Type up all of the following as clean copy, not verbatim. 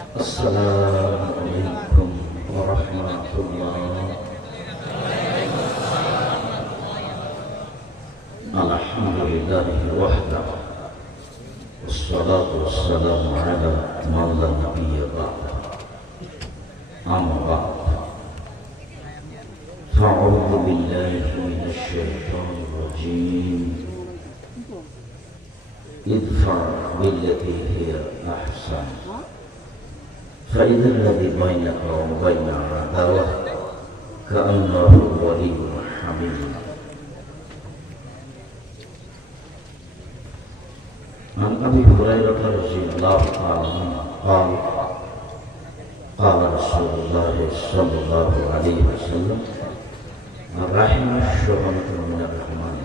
السلام عليكم ورحمة الله. الحمد لله وحده والصلاة والسلام على من لا نبي بعده. أما بعد فأعوذ بالله من الشيطان الرجيم. ادفع بالتي هي أحسن فإذا الذي بينك وبين عداوة كأنه ولي حميم. عن أبي هريرة رضي الله عنه قال قال رسول الله صلى الله عليه وسلم الرحم الشؤمة من الرحمن.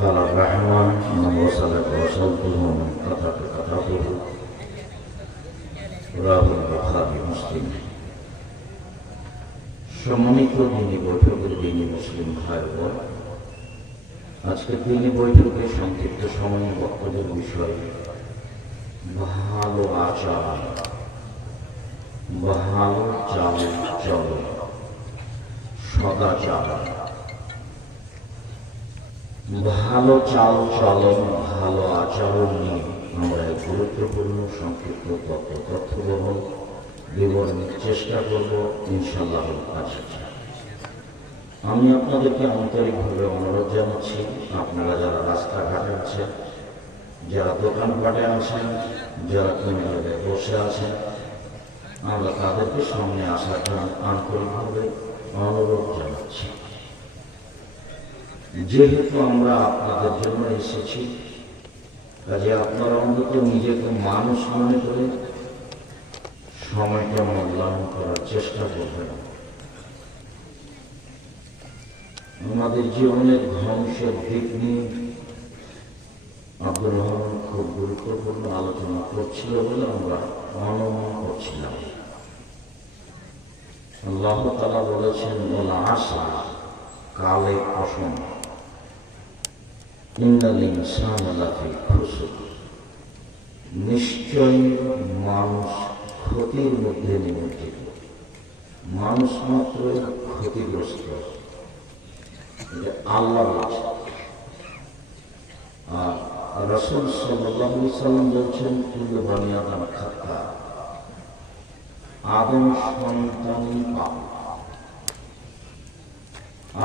قال الرحمن من وصلك وصلته من قطعك قطعته. রাহুল বুখারী মুসলিম। সম্মানিত দিনী বৈঠকের দিনী মুসলিম ভাই বোন, আজকে দিনী বৈঠকে সংক্ষিপ্ত সময় বক্তব্যের বিষয় ভালো আচরণ, ভালো চাল চলন, সদাচার। ভালো চাল চলন, ভালো আচরণ নিয়ে আমরা এক গুরুত্বপূর্ণ সংক্ষিপ্ত তথ্যবহ বিবরণের চেষ্টা করব ইনশাআল্লাহ। আমি আপনাদেরকে আন্তরিকভাবে অনুরোধ জানাচ্ছি, আপনারা যারা রাস্তাঘাটে আছেন, যারা দোকানপাটে আছেন, যারা কোনো জায়গায় বসে আছেন, আমরা তাদেরকে সামনে আসার জন্য আন্তরিকভাবে অনুরোধ জানাচ্ছি। যেহেতু আমরা আপনাদের জন্য এসেছি, কাজে আপনারা অন্তত নিজেকে মানুষ মনে করে সময়টা মূল্যায়ন করার চেষ্টা করবেন। আমাদের জীবনের ধ্বংসের দিক নিয়ে আব্দুর রহমান খুব গুরুত্বপূর্ণ আলোচনা করছিল বলে আমরা অনুমান করছিলাম। আল্লাহ তাআলা বলেছেন ওয়াল আসর, কালে কসম, ইন্নাল ইনসানা লাফি খুসর, নিশ্চয় মানুষ ক্ষতির মধ্যে নিমজ্জিত। মানুষ মাত্র ক্ষতিগ্রস্ত, এটা আল্লাহ বলছে। আর রাসূল সাল্লাল্লাহু আলাইহি ওয়াসাল্লাম বলছেন কুল্লু বনি আদম খাতা, আদম সন্তানই পাপ।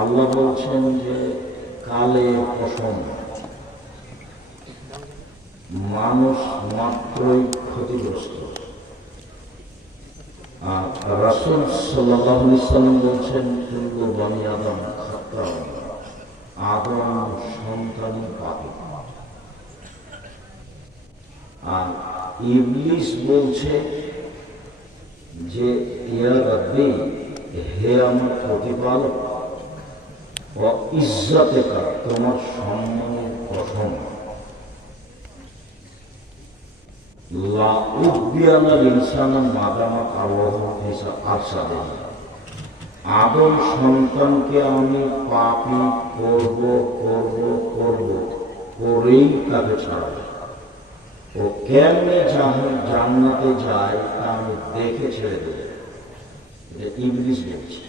আল্লাহ বলছেন যে কালে কসম, মানুষ মাত্রই ক্ষতিগ্রস্ত। আর রাসূল সাল্লাল্লাহু আলাইহি ওয়াসাল্লাম বলছেন কুল্লু বনি আদম খাতা, আদম সন্তানই পাপী। আর ইবলিস বলছে যে ইয়া রাব্বি, হে আমার প্রতিপালক, ও ইজ্জতে কা, তোমার সম্মানের কসম, লা উদ্বিয়ানাল ইনসানা মাদামা আল্লাহু ফিসা আরসাদে, আদম সন্তানকে আমি পাপী করব করব করব করেই তাকে ছাড়ব। ও কেমনে জান্নাতে যায় তা আমি দেখে ছেড়ে দেব, এটা ইবলিস বলছে।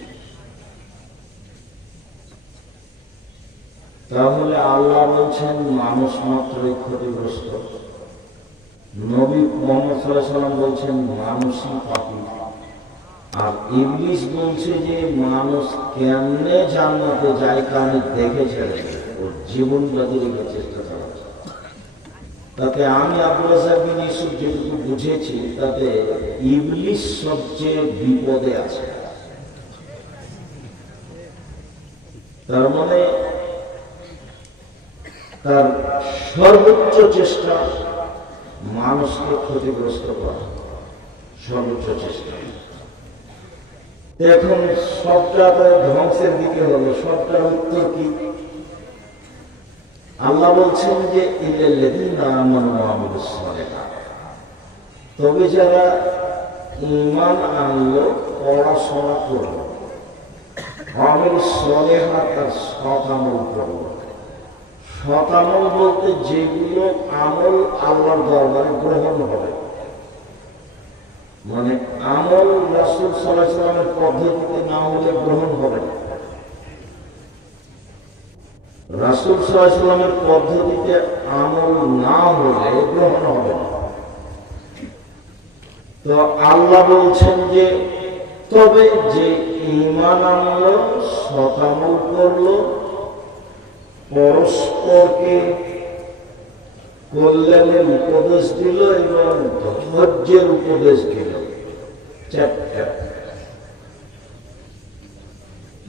তাহলে আল্লাহ বলছেন মানুষ মাত্রই ক্ষতিগ্রস্ত। নবী মুহাম্মদ সাল্লাল্লাহু আলাইহি ওয়াসাল্লাম বলছেন মানুষই পাপী। আর ইবলিস বলছে যে মানুষ কেমনে জান্নাতে যায় তা আমি দেখে ছেড়ে দেব, ওর জীবন বাজি রেখে চেষ্টা চালাচ্ছে। তাতে আমি আবুল রাজ্জাক বিন ইউসুফ যেটুকু বুঝেছি, তাতে ইবলিস সবচেয়ে বিপদে আছে। তার মানে তার সর্বোচ্চ চেষ্টা মানুষকে ক্ষতিগ্রস্ত করা, সর্বোচ্চ চেষ্টা। এখন সবটা ধ্বংসের দিকে হলো, সবটার উত্তর কি? আল্লাহ বলছেন যে ইল্লাল্লাযীনা আমানু ওয়া আমিলুস সালিহাত, তবে যারা ঈমান আনলো, পড়াশোনা করলো, আমিলুস সালিহাত, তার সৎ আমল করলো। সৎ আমল বলতে যেগুলো আমল আল্লাহর দরবারে গ্রহণ হবে, মানে আমল রাসূল সাল্লাল্লাহু আলাইহি ওয়াসাল্লামের পদ্ধতিতে না হলে গ্রহণ হবে না। রাসূল সাল্লাল্লাহু আলাইহি ওয়াসাল্লামের পদ্ধতিতে আমল না হলে গ্রহণ হবে না। তো আল্লাহ বলছেন যে তবে যে ঈমান আনলো, সৎ আমল করলো, পরস্পরকে কল্যাণের উপদেশ দিল এবং ধৈর্যের উপদেশ দিল, চারটা।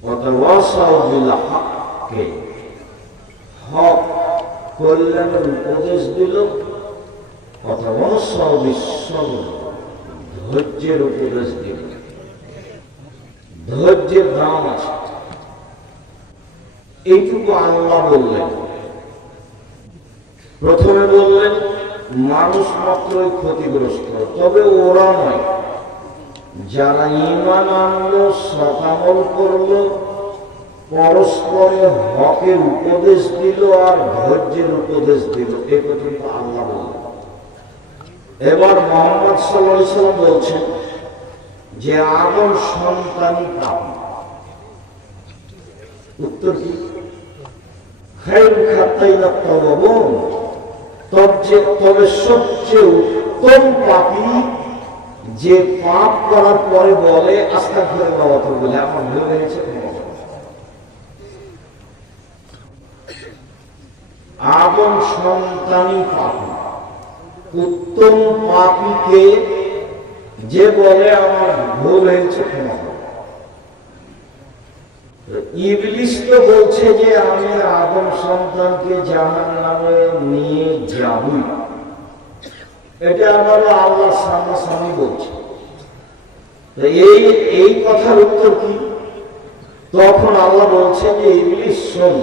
ওয়াতাওয়াসাউ বিল হক, হক কল্যাণের উপদেশ দিল, ওয়াতাওয়াসাউ বিস সবর, ধৈর্যের উপদেশ দিল। ধৈর্যের দাম আছে, এইটুকু আল্লাহ বললেন। প্রথমে বললেন মানুষ মাত্রই ক্ষতিগ্রস্ত, তবে ওরা নয়, যারা ঈমান আনলো, সৎ আমল করলো, পরস্পরে হকের উপদেশ দিল আর ধৈর্যের উপদেশ দিল, এই পর্যন্ত আল্লাহ বললেন। এবার মুহাম্মদ সাল্লাল্লাহু আলাইহি ওয়াসাল্লাম বলছেন যে আদম সন্তানই পাপী। উত্তর কি? খায়রুল খাত্তাইনা তাওয়াবুন, তবে সবচেয়ে উত্তম পাপী যে পাপ করার পরে বলে আস্তাগফিরুল্লাহ ওয়া আতুবু ইলাইহি, আমার ভুল হয়েছে। আদম সন্তানই পাপী। উত্তম পাপীকে যে বলে আমার ভুল হয়েছে, ক্ষমা করো। ইবলিস তো বলছে যে আমি আদম সন্তানকে জাহান্নামে নিয়ে যাবই, এটা আমারও আল্লাহ সামনাসামনি বলছে। এই কথার উত্তর কি? তখন আল্লাহ বলছে যে ইবলিস শোন,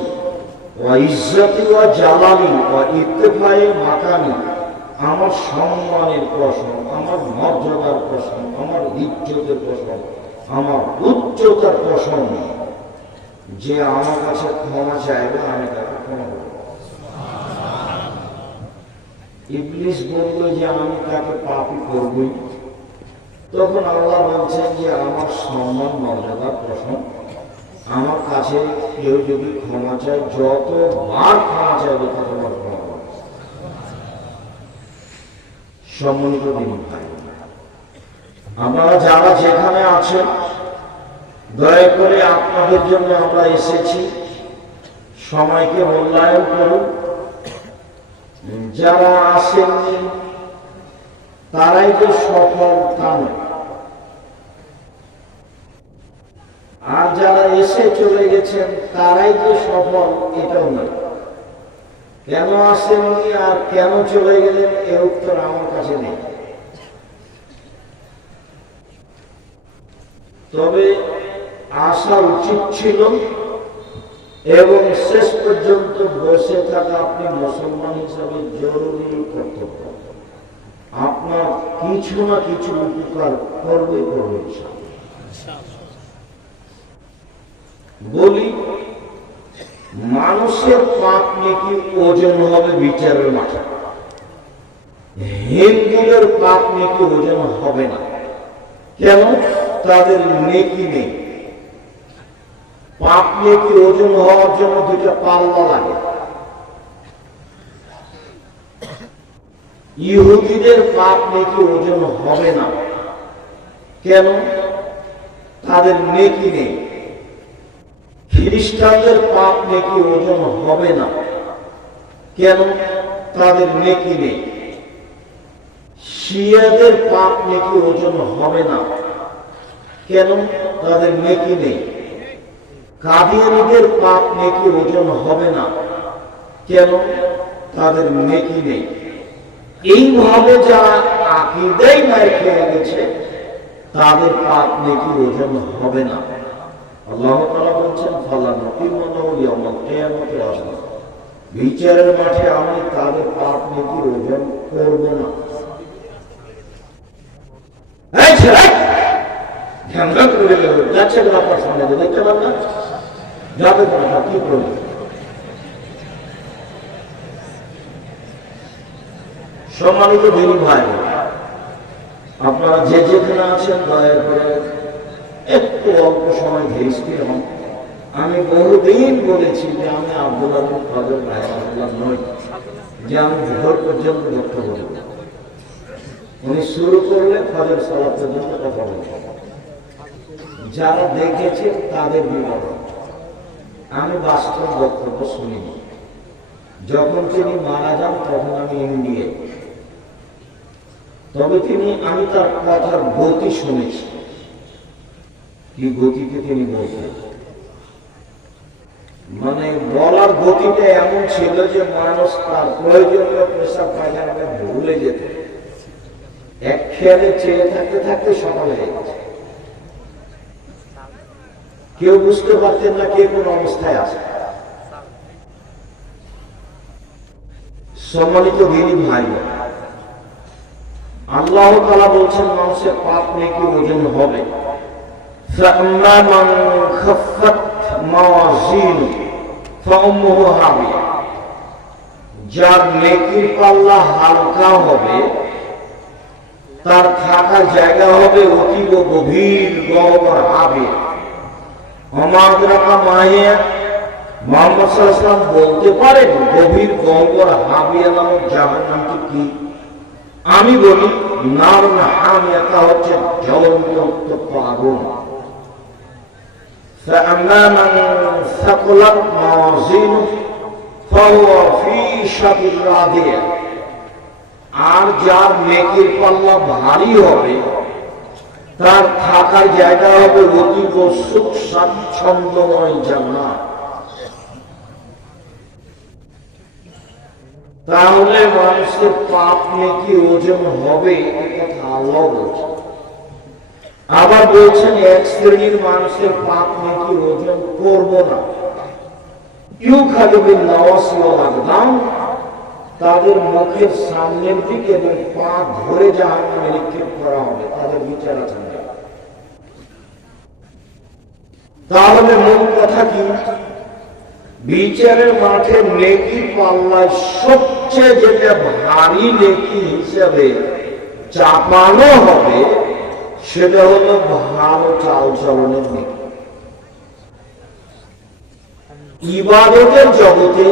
ওয়া ইজ্জতি ওয়া জালালি ওয়া ইত্তিফাই মাকানি, আমার সম্মানের প্রশ্ন, আমার মর্যাদার প্রশ্ন, আমার ইজ্জতের প্রশ্ন, আমার উচ্চতার প্রশ্ন, যে আমার কাছে ক্ষমা চাইবে আমি তাকে ক্ষমা করব। ইবলিস বলল যে আমি তাকে পাপী করবই। তখন আল্লাহ বলছেন যে আমার সম্মান মর্যাদার প্রশ্ন, আমার কাছে কেউ যদি ক্ষমা চায়, যতবার ক্ষমা চাইবে ততবার ক্ষমা করব। সম্মানিত দিন ভাই, আপনারা যারা যেখানে আছেন, দয়া করে আপনাদের জন্য আমরা এসেছি, সময়কে মূল্যায়ন করুন। যারা আসেননি তারাই যে সফল তা নয়, আর যারা এসে চলে গেছেন তারাই যে সফল এটাও নয়। কেন আসেননি আর কেন চলে গেলেন এর উত্তর আমার কাছে নেই। তবে আসা উচিত ছিল এবং শেষ পর্যন্ত বসে থাকা আপনি মুসলমান হিসাবে জরুরি কর্তব্য। আপনার কিছু না কিছু উপকার করবে করবে। বলি, মানুষের পাপ নেকি ওজন হবে বিচারের মাঠে, হিন্দুদের পাপ নেকি ওজন হবে না। কেন? তাদের নেকি নেই। পাপ নেকি ওজন হওয়ার জন্য দুইটা পাল্লা লাগে। ইহুদিদের পাপ নেকি ওজন হবে না। কেন? তাদের নেকি নেই। খ্রিস্টানদের পাপ নেকি ওজন হবে না। কেন? তাদের নেকি নেই। শিয়াদের পাপ নেকি ওজন হবে না। কেন? তাদের নেকি নেই। কাদিয়ানীদের পাপ নেকি ওজন হবে না। কেন? তাদের নেকি নেই। এইভাবে যারা আকীদায় মার খেয়ে গেছে তাদের পাপ নেকি ওজন হবে না। আল্লাহ তাআলা বলছেন, ফালানুকিমুহু ইয়াওমাল কিয়ামাতি ওয়াজনা, বিচারের মাঠে আমি তাদের পাপ নেকি ওজন করব না। এই ছেলে ঝামেলা করে যাচ্ছে না, আপনার সামনে দেখতে পান না, যাবে না, কি করবে? সম্মানিত দিনী ভাই, আপনারা যে যেখানে আছেন দয়া করে একটু অল্প সময় ধীর হন। আমি বহুদিন বলেছি যে আমি আব্দুল কাদের রাহিমাহুল্লাহ নই যে আমি ভোর পর্যন্ত বক্তব্য দেব। উনি শুরু করলে ফজর সালাত পর্যন্ত কথা বলব। যারা দেখেছে তাদের বিবরণ, আমি বাস্তব বক্তব্য শুনিনি। যখন তিনি মারা যান তখন আমি ইন্ডিয়ায়, তবে আমি তার কথার গতি শুনেছি, কি গতিতে তিনি বলতেন। মানে বলার গতিটা এমন ছিল যে মানুষ তার প্রয়োজনীয় পেশাব পায়খানাকে ভুলে যেত, এক খেয়ালে চেয়ে থাকতে থাকতে সকাল হয়ে গেছে। কেউ বুঝতে পারতেন না কে কোন অবস্থায় আছে। সম্মানিত দিনী ভাই, আল্লাহ তাআলা বলছেন মানুষের পাপ নেকি ওজন হবে। فَأَمَّا مَنْ خَفَّتْ مَوَازِينُهُ فَأُمُّهُ هَاوِيَةٌ, যার নেকির পাল্লা হালকা হবে তার থাকার জায়গা হবে অতীব গভীর গহ্বর হাবিয়া। মুহাম্মদ সাল্লাল্লাহু আলাইহি ওয়াসাল্লাম বলতে পারেন গভীর গহ্বর হাবিয়া নামক জাহান্নামটি কি? আমি বলি নারুন হামিয়া, তা হচ্ছে জ্বলন্ত উত্তপ্ত আগুন। فأما من ثقلت موازينه فهو في عيشة راضية, আর যার নেকির পাল্লা ভারী হবে তার থাকার জায়গা হবে অতীব সুখ স্বাচ্ছন্দ্যময় জান্নাত। তাহলে মানুষের পাপ নেকি ওজন হবে, কথা আল্লাহ বলছেন। আবার বলছেন এক শ্রেণীর মানুষের পাপ নেকি ওজন করব না, ইউখাযু বিন নাওয়াসি ওয়াল আকদাম, তাদের মুখের সামনের দিকে এবং পা ধরে জাহান্নামে নিক্ষেপ করা হবে, তাদের বিচার আছে। তাহলে মূল কথা কি? বিচারের মাঠে নেকি পাল্লায় সবচেয়ে যেটা ভারী নেকি হিসাবে চাপানো হবে সেটা হলো ভালো চাল চলনের নেকি। ইবাদতের জগতে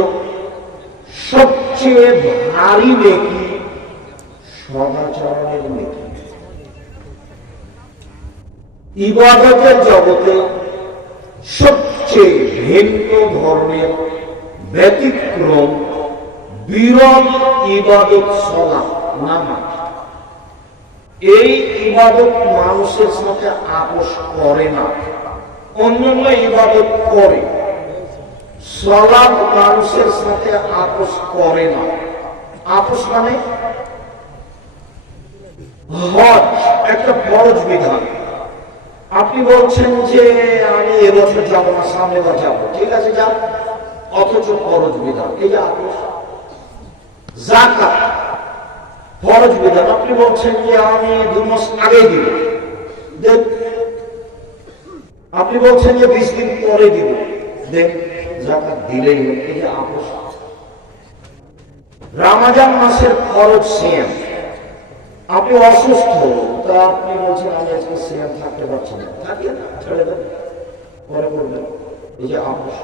সবচেয়ে ভারী নেকি সদাচরণের নেকি। ইবাদতের জগতে সবচেয়ে ভিন্ন ধরনের ব্যতিক্রম বিরল ইবাদত সালাত, নামাজ। এই ইবাদত মানুষের সাথে আপোষ করে না, অন্যান্য ইবাদত করে। সালাত মানুষের সাথে আপোষ করে না। আপোষ মানে হজ একটা ফরজ বিধান, আপনি বলছেন যে আমি এবছর যাবো না, সামনেবার যাবো, ঠিক আছে যান, অথচ ফরজ বিধান, এই যে আপোষ। যাকাত ফরজ বিধান, আপনি বলছেন যে আমি 2 মাস আগে দিব, দেন। আপনি বলছেন যে 20 দিন পরে দিব, দেন। যাকাত দিলেই হল, এই যে আপোষ। রমজান মাসের ফরজ সিয়াম, আপনি অসুস্থ, তা আপনি বলছেন আমি আজকে সিয়াম থাকতে পারছি না, থাকলে না, ছেড়ে দেন, পরে করবেন, এই যে আপোষ।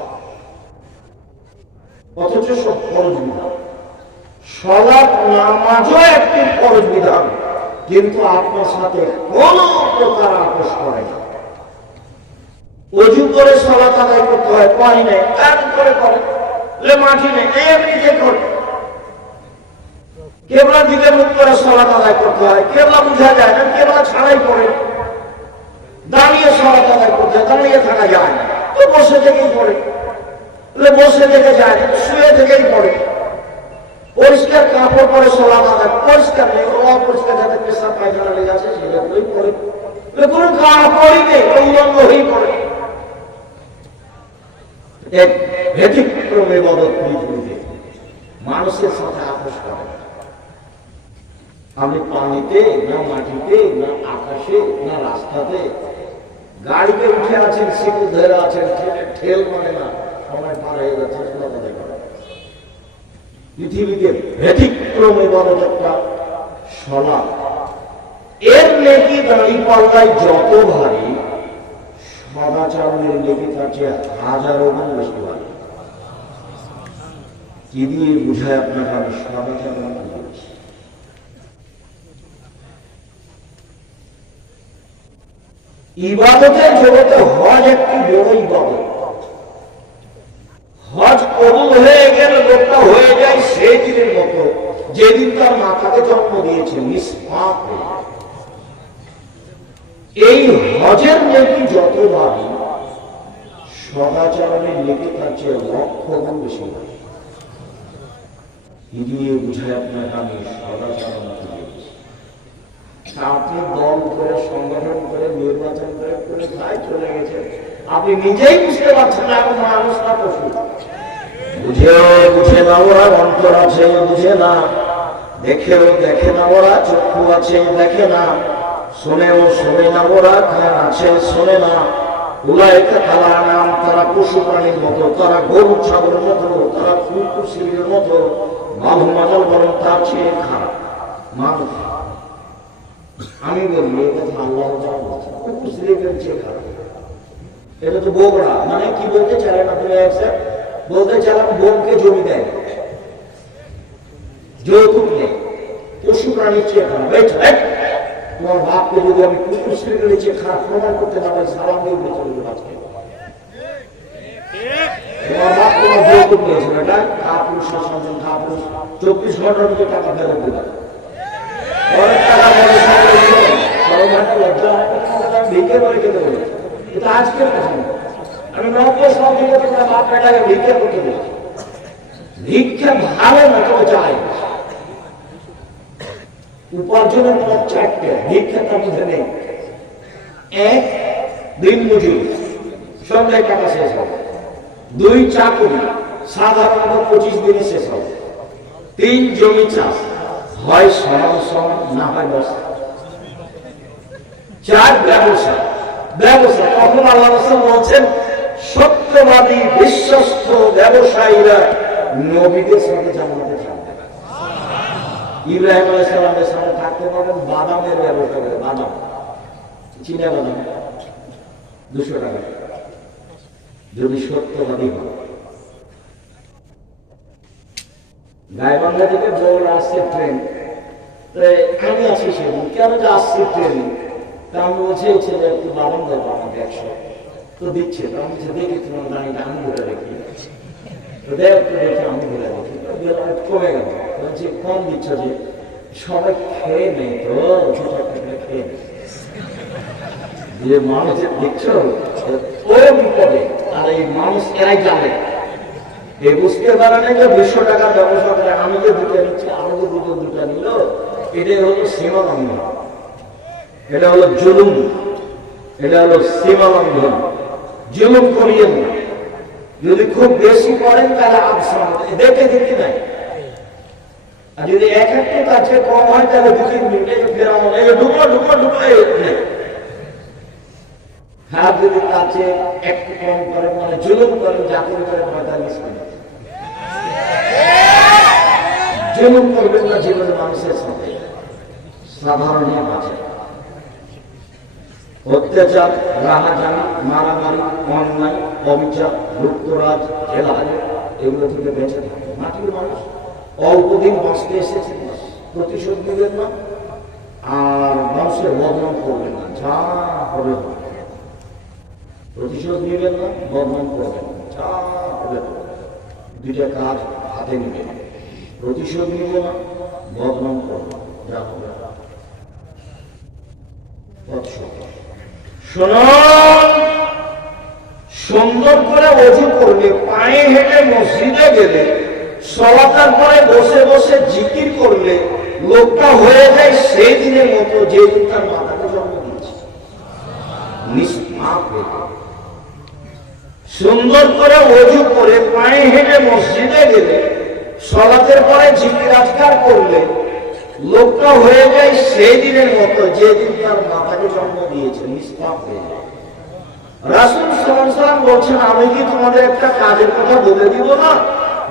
অথচ সব ফরজ বিধান। সালাত নামাজও একটি ফরজ বিধান, কিন্তু আপনার সাথে কোন প্রকার আপোষ করে না। ওযু করে সালাত আদায় করতে হয়, পারি নাই, কান করে করে, মাটি নেই, এমনিতে করে। কেবলা দিকে মুখ করে সালাত আদায় করতে হয়, কেবলা বুঝা যায় না, কেবলা ছাড়াই পড়ে। দাঁড়িয়ে সালাত আদায় করতে হয়, দাঁড়িয়ে থাকা যায় না, তো বসে থেকেই পড়ে। বসে থেকে যায় না, শুয়ে থেকেই পড়ে। পরিষ্কার কাপড় পরে সালাত আদায়, পরিষ্কার নেই, অপরিষ্কার যাতে পেশাব পায়খানা লেগে আছে সেগুলোই পড়ে। কোন কাপড়ই নেই, উলঙ্গ হয়েই পড়ে। এক ব্যতিক্রম ইবাদত পৃথিবীতে মানুষের সাথে আপোষ করে না। আপনি পানিতে না, মাটিতে না, আকাশে না, রাস্তাতে, গাড়িতে উঠে আছেন, সিটে ধরে আছেন, ঠেল মানে না, সময় পার হয়ে যাচ্ছে, পৃথিবীতে ব্যতিক্রম ইবাদত একটা সালাত। এর দাঁড়ি পাল্লায় যত ভারী, সদাচরণের লেগে তার চেয়ে হাজারো গুণ বেশি ভারী। কি দিয়ে বুঝায় আপনাকে আমি সদাচরণ বলছি? ইবাদতের জগতে হজ একটি বড় ইবাদত। হজ কবুল হয়ে গেলে লোকটা হয়ে যায় সেই দিনের মতো যেদিন তার মাতাকে জন্ম দিয়েছে, নিষ্পাপ হয়ে যায়। এই হজের নেকি যত ভারী, সদাচরণের নেকি তার চেয়ে লক্ষ গুণ বেশি ভারী। কি দিয়ে বুঝায় আপনাকে আমি সদাচরণ বলছি? আপনি দল করে, সংগঠন করে, নির্বাচন করে তাই চলে গেছে, আপনি নিজেই বুঝতে পারছেন না এখন মানুষ না পশু। বুঝে না ওরা, অন্তর আছে বুঝে না, দেখেও দেখে না ওরা, চক্ষু আছে দেখে না, শোনেও শোনে না ওরা, কান আছে শোনে না। উলাইকা কাল আনআম, তারা পশু প্রাণীর মতো, তারা গরু ছাগলের মতো, তারা কুকুর শিবিরের মতো, বাহুম আযাল, বরং তার চেয়ে খারাপ মানুষ। আমি বলি এই কথা আল্লাহ তাআলা বলেছেন, কুকুর শিবিরের চেয়ে খারাপ। এটা তো বোকরা, মানে কি বলতে চাইলেন আপনি? বলতে চাইলাম বোমকে জমি দেয়, যৌতুক নেই, পশু প্রাণীর চেয়ে খারাপ। তোমার বাপকে যদি আমি কুকুর শিবিরের চেয়ে খারাপ প্রমাণ করতে না পারি, সালাম দিয়ে উঠে চলে যাবো আজকে। তোমার বাপ তোমার যৌতুক নিয়েছিল, এটা কাপুরুষ সন্তান, কাপুরুষ 24 ঘন্টার মধ্যে টাকা ফেরত দিলাম, অনেক টাকা লজ্জা ভিক্ষে করে খেতে বলে। এটা আজকের কথা না, আমি 90 সাল থেকে তোমার বাপের টাকা ভিক্ষা করতে বলেছি। ভিক্ষা ভালো না, তবে চাই উপার্জনের পথ 4টে, ভিক্ষা তার মধ্যে নেই। 1, দিন মজুর, সন্ধ্যায় টাকা শেষ হবে। 2, চাকুরি, সাধারণত 25 দিনে শেষ হবে। 3, জমি চাষ, হয় সমান না হয় বসা। 4, ব্যবসা। তখন আল্লাহ রাসূল বলছেন সত্যবাদী বিশ্বস্ত ব্যবসায়ীরা নবীদের সাথে জান্নাতে থাকবে। ইব্রাহিম আলাইহিস সালামের সাথে থাকতে পারবেন, বাদামের ব্যবসা করে, বাদাম, চীনা বাদাম 200 টাকা, যদি সত্যবাদী হয়। গাইবান্ধা থেকে বগুড়া আসছে ট্রেন, আমি আসি সেদিন, কেন যে আসছি ট্রেনে, তা আমি বলছি এই ছেলে একটু বাদাম দেবো আমাকে 100, তো দিচ্ছে। তো আমি দেখি তোমার দাঁড়িয়ে আমি ঘুরে দেখি, তো দেখে আমি ঘুরে দেখি, কমে গেল। বলছি কম দিচ্ছ যে? সবাই খেয়ে নেই তো, খেয়ে নেই যে মানুষের দিচ্ছ ও বিপদে। আর এই মানুষ এরাই জানে, এ বুঝতে পারে না যে 200 টাকার ব্যবসা করে আমি যে দুটো নিচ্ছি, আমি যে দুটো নিল, এটাই হলো সীমা লঙ্ঘন, এটা হলো জুলুম, এটা হলো সীমা লঙ্ঘন। জুলুম করিয়েন না, যদি খুব বেশি করেন তাহলে আবসান দেখে দিতে নাই। আর যদি একটু কাছে কম হয় তাহলে 2-3 মিনিটে ফেরানো, ঢুকলো আর যদি কাছে একটু কম করে, মানে জুলুম করেন, জাতির করে 45 মিনিট। জুলুম করবেন না জীবনে মানুষের সাথে, সাধারণ আছে। অত্যাচার, রাহাজানি, মারামারি, অন্যায়, অবিচার, লুপ্তরাজ, জেলাহাজ, এগুলো থেকে বেঁচে থাকে। মাটির মানুষ অল্প দিন বাঁচতে এসেছে, প্রতিশোধ নেবেন না আর মানুষের বদনাম করবেন না, যা হবে প্রতিশোধ নেবেন না, বদনাম করবেন না, যা হবে। 2টা কাজ হাতে নেবেন, প্রতিশোধ নিব না, বদনাম করবো, যা হবে। সুন্দর করে অজু করলে, পায়ে হেঁটে মসজিদে গেলে, সালাতের পরে বসে বসে জিকির করলে লোকটা হয়ে যায় সেই দিনের মতো যেদিন তার মাতাকে জন্ম দিয়েছে, নিষ্পাপ হয়ে যায়। সুন্দর করে অজু করে পায়ে হেঁটে মসজিদে গেলে, সালাতের পরে জিকির আজকার করলে লোকটা হয়ে যায় সেই দিনের মতো যেদিন তার মাতাকে জন্ম দিয়েছে, নিষ্পাপ হয়ে যায়। রাসূল সাল্লাল্লাহু আলাইহি ওয়াসাল্লাম বলছেন, আমি কি তোমাদের একটা কাজের কথা বলে দিব না,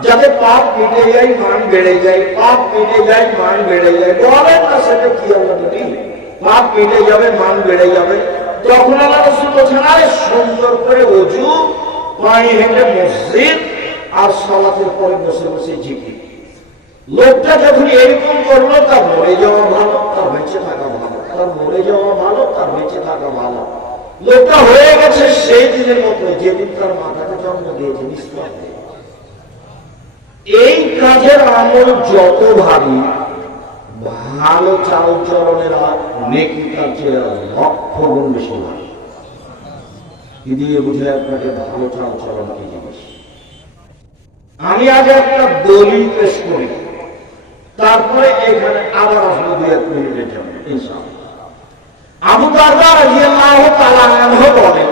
যাতে পাপ মিটে যায়, মান বেড়ে যায়, পাপ মিটে যায়, মান বেড়ে যায়? বলেন না, সেটা কি আল্লাহ নবী? পাপ মিটে যাবে, মান বেড়ে যাবে। তখন আল্লাহ রাসূল বলছেন, আরে সুন্দর করে ওযু, পায়ে হেঁটে মসজিদ, আর সালাতের পরে বসে বসে জিকির। লোকটা যখন এরকম করলো, তার মরে যাওয়া ভালো, তার বেঁচে থাকা ভালো, তার মরে যাওয়া ভালো, তার বেঁচে থাকা ভালো। লোকটা হয়ে গেছে সেই দিনের মতো যেদিন তার মাথাকে জন্ম দিয়েছে, নিষ্পাপ। এই কাজের আমল যত ভারী, ভালো চাল চলনের নেকি তার চেয়ে লক্ষ গুণ বেশি ভারী। কি দিয়ে বুঝে আপনাকে ভালো চাল চলন কি জিনিস? আমি আগে একটা দলিল পেশ করি, তারপরে এখানে আবার আসবো 2-1 মিনিটের জন্য ইনশাআল্লাহ। আবু দারদা রাদিয়াল্লাহু তাআলা আনহু বলেন,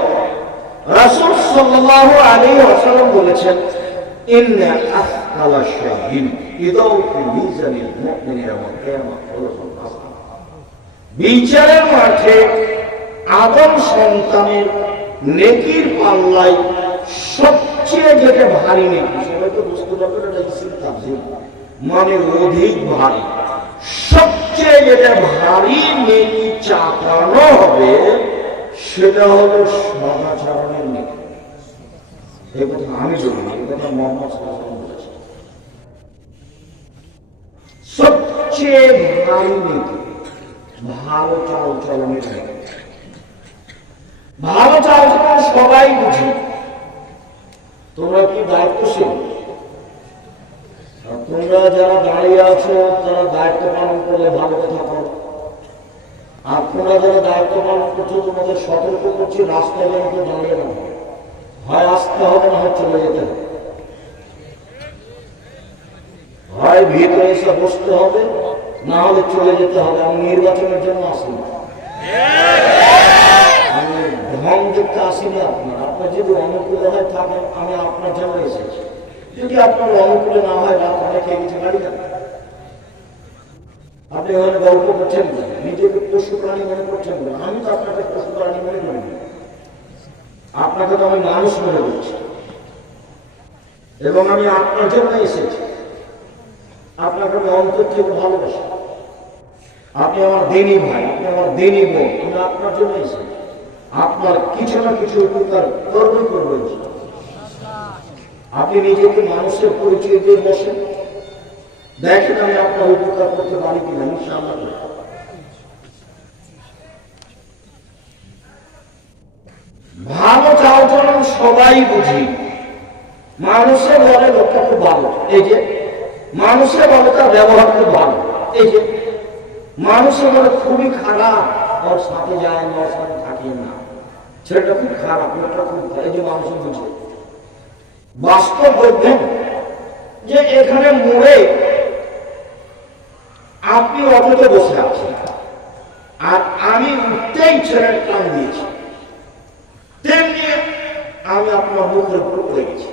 রাসূল সাল্লাল্লাহু আলাইহি ওয়াসাল্লাম বলেছেন, ইন্না আসকালা শাইইন ইদাউ ফি মিজানিল মুমিনি ইয়াওমাল কিয়ামাহ খুলুকুল হাসান। বিচারের মাঠে আদম সন্তানের নেকির পাল্লায় সবচেয়ে যেটা ভারী নেকি, সবাই তো বুঝতে পারবেন এটা ইসিম তাফসীর মানে অধিক ভারী, সবচেয়ে যেটা ভারী নেকি চাপানো হবে সেটা হলো সদাচরণের নেকি। এই কথা আমি বলিনি, এই কথা মুহাম্মদ সাল্লাল্লাহু আলাইহি ওয়াসাল্লাম বলেছেন। সবচেয়ে ভারী নেকি ভালো চাল চলনের নেকি। ভালো চাল চলন সবাই বুঝি। তোমরা কি দায়িত্বশীল? তোমরা যারা দাঁড়িয়ে আছো তারা দায়িত্ব পালন করলে ভালো কথা করো। আর তোমরা যারা দায়িত্ব পালন করছো তোমাদের সতর্ক করছি, রাস্তায় যেন কেউ দাঁড়িয়ে না, হয় আসতে হবে না হয় চলে যেতে হবে, হয় ভিতরে এসে বসতে হবে না হলে চলে যেতে হবে। আমি নির্বাচনের জন্য আসিনি, আমি ঢং দেখতে আসিনি। আপনার যদি অনুকূলে হয় থাকেন, আমি আপনার জন্য এসেছি। যদি আপনার অনুকূলে না হয়, রাত অনেক খেয়ে গেছে, গাড়ি যাবে। আপনি এখানে গল্প করছেন, নিজেকে পশু প্রাণী মনে করছেন, আমি তো আপনাকে পশু প্রাণী মনে করি, আপনাকে তো আমি মানুষ মনে করছি, এবং আমি আপনার জন্য এসেছি। আপনাকে আমি অন্তর থেকে ভালোবাসি। আপনি আমার দিনী ভাই, আপনি আমার দিনী বোন, আমি আপনার জন্য এসেছি। আপনার কিছু না কিছু উপকার করবেন করবেন। আপনি নিজেকে মানুষের পরিচয় দিয়ে বসেন, দেখেন আমি আপনার উপকার করতে পারি কিনা, ইনশাআল্লাহ। ভালো চাল চলন সবাই বুঝি। মানুষে বলে লোকটা খুব ভালো, এই যে মানুষে বলে তার ব্যবহার খুব ভালো, এই যে মানুষে বলে খুবই খারাপ, ওর সাথে যায় না, ওর সাথে থাকে না, ছেলেটা খুব খারাপ, লোকটা খুব ভালো, এই যে মানুষ বুঝে। বাস্তব দেখবেন যে এখানে মোড়ে আপনি অটোতে বসে আছেন, আর আমি উঠতেই ছেলের টান দিয়েছি, তেমনি আমি আপনার মুখের উপর পড়ে গেছি।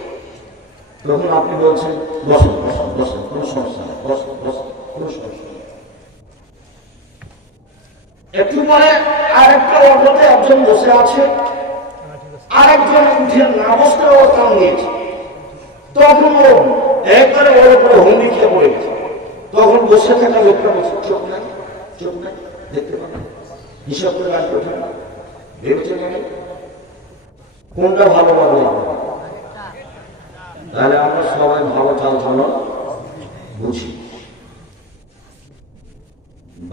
তখন আপনি বলছেন বসেন বসেন বসেন, কোনো সমস্যা নেই, বসেন বসেন, কোনো সমস্যা নেই। একটু পরে আরেকটা অটোতে একজন বসে আছে, আরেকজন উঠে না বসতে ও টান দিয়েছে। তখন ও একবারে ওর উপরে হুমড়ি খেয়ে পড়ে গেছে। তখন বসে থাকা লোকটা বলছে, চোখ নাই, চোখ নাই, দেখতে পাবে, হিসাব করে গাড়ি ওঠে না, ভেবেছে মানে কোনটা ভালো ভালো। তাহলে আমরা সবাই ভালো চাল চলন বুঝি,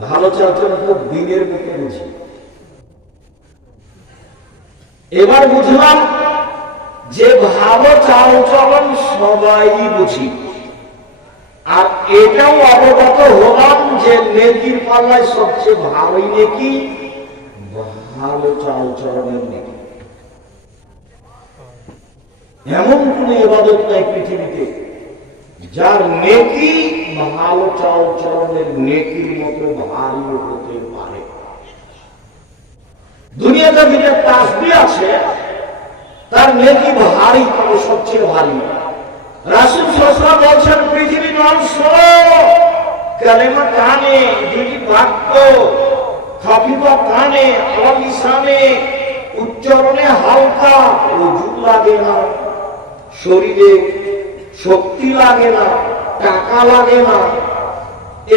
ভালো চাল চলন খুব দিনের মতো বুঝি। এবার বুঝলাম যে ভালো চাল চলন সবাই বুঝি, আর এটাও অবগত হলাম যে নেকির পাল্লায় সবচেয়ে ভালোই নেকি ভালো চাল চলনের নেকি। এমন কোন ইবাদত নাই পৃথিবীতে যার নেকি ভালো চাল চলনের নেকির মতো ভারী হতে পারে। দুনিয়াতে যেটা তাসবিহ আছে তার নেকি ভারী, তবে সবচেয়ে ভারী। রাসূল সাল্লাল্লাহু আলাইহি ওয়াসাল্লাম বলছেন, পৃথিবীর মানুষ শোনো, কালেমা কানে, দুটি বাক্য খাফিফা কানে, আলা লিসানে, উচ্চারণে হালকা, ওযু লাগে না, শরীরে শক্তি লাগে না, টাকা লাগে না,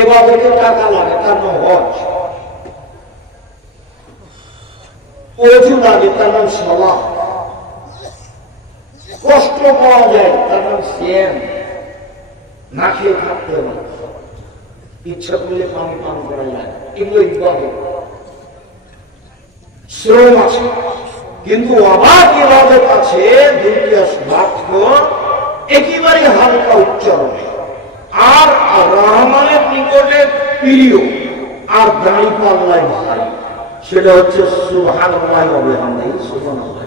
ইবাদতে টাকা লাগে, তার নাম হজ। অজু লাগে, তার নাম সালাহ। কষ্ট পাওয়া যায়, তার নাম সিয়াম। না খেয়ে থাকতে হবে, ইচ্ছা করলে পানি পান করা যায়, এগুলো ইবাদত, শ্রম আছে। কিন্তু অবাক ইবাদত আছে দুনিয়া মাত্র একেবারে হালকা উচ্চারণে, আর রহমানের নিকটে প্রিয়, আর দাঁড়ি পাল্লায় ভারী। সেটা হচ্ছে সুবহানাল্লাহি ওয়া বিহামদিহি, সুবহানাল্লাহ,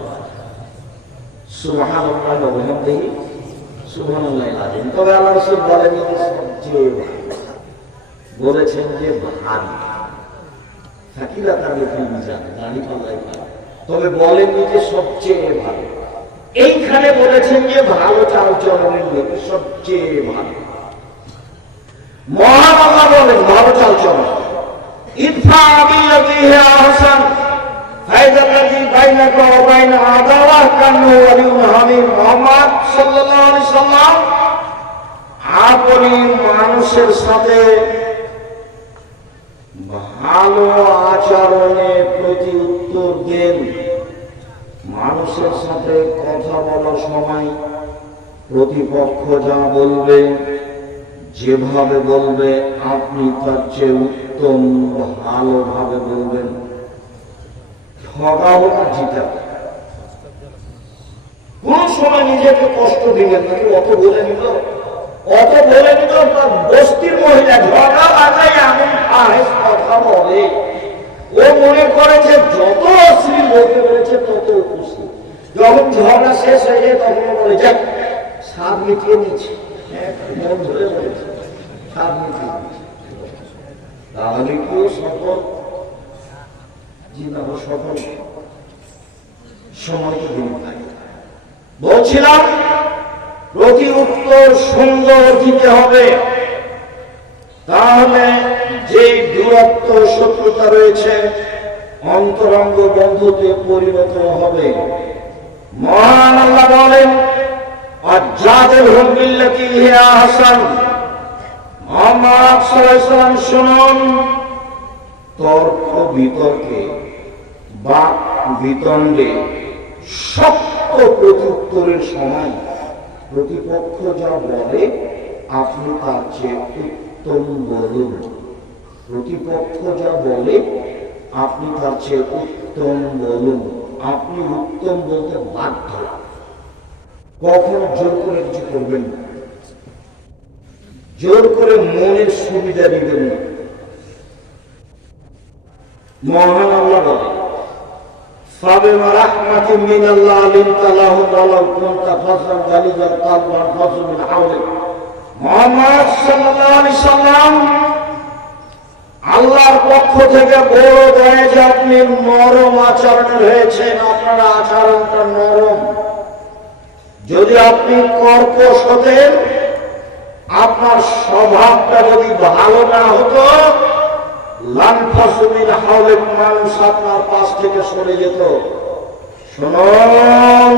সুবহানাল্লাহি ওয়া বিহামদিহি, সুবহানাল্লাহিল আযীম। তবে আল্লাহ রাসূল বলেন সবচেয়ে বলেছেন যে ভারী, থাকিলা তার ফিল মিজান, দাঁড়ি পাল্লায় ভারী। তবে বলেননি যে সবচেয়ে ভালো। এইখানে বলেছেন যে ভালো চালচলনের লোক সবচেয়ে ভালো। মহান আল্লাহ বলেন ভালো চালচলন, ইদফা বিল্লাতি হিয়া আহসান ফাইযাল্লাযী বাইনাকা ওয়া বাইনা আদাওয়াহ কান্নাহু ওয়ালিয়্যুন হামীম। মুহাম্মদ সাল্লাল্লাহু আলাইহি সাল্লাম আপনি মানুষের সাথে ভালো আচরণে প্রতি উত্তর দেন। মানুষের সাথে কথা বলার সময় প্রতিপক্ষ যা বলবে, যেভাবে বলবে, আপনি তার চেয়ে উত্তম ভালোভাবে বলবেন। ঠগা হোক আর জিতা, কোন সময় নিজেকে কষ্ট দিবেন না। অত বলে নিল, অত বলে নিল, তার বস্তির মহিলা ঝগড়া লাগাই এমন কথা বলে, ও মনে করে যে যত অশ্লীল বলতে পেরেছে তত খুশি। যখন ঝগড়া শেষ হয়ে যায় তখন বলে যাক স্বাদ মিটিয়ে নিচ্ছে, মন ধরে বলেছে স্বাদ মিটিয়ে নিচ্ছে। তাহলে কেউ সফল জীবন, সফল সময়কে দিন থাকে। বলছিলাম প্রতি উত্তর সুন্দর দিতে হবে, তাহলে যে দূরত্ব শত্রুতা রয়েছে অন্তরঙ্গ বন্ধুতে পরিণত হবে। মহান আল্লাহ বলেন ওয়াজাদিলহুম বিল্লাতী হিয়া আহসান। মুহাম্মদ সাল্লাল্লাহু আলাইহি ওয়াসাল্লাম শুনুন, তর্ক বিতর্কে বা বিতণ্ডে শক্ত প্রত্যুত্তরের সময় প্রতিপক্ষ যা বলে আপনি তার চেয়ে উত্তম বলুন। প্রতিপক্ষ যা বলে আপনি তার চেয়ে উত্তম বলুন। আপনি উত্তম বলতে বাধ্য, কখনো জোর করে কিছু করবেন না, জোর করে মনের সুবিধা দিবেন না। মহান আল্লাহ বলে ফাবিমা রাহমাতিন মিনাল্লাহ লিনতা লাহুম ওয়ালাউ কুনতা ফাযযান গালিযাল কলবি ফাযু মিন হাওলিক। মুহাম্মদ সাল্লাল্লাহু আলাইহি সাল্লাম আল্লাহর পক্ষ থেকে বড় দয়া যে আপনি নরম আচরণের হয়েছেন, আপনার আচরণটা নরম। যদি আপনি কর্কশ হতেন, আপনার স্বভাবটা যদি ভালো না হতো, লানফাসু মিন হাওলিক, মানুষ আপনার পাশ থেকে সরে যেত। শুনুন,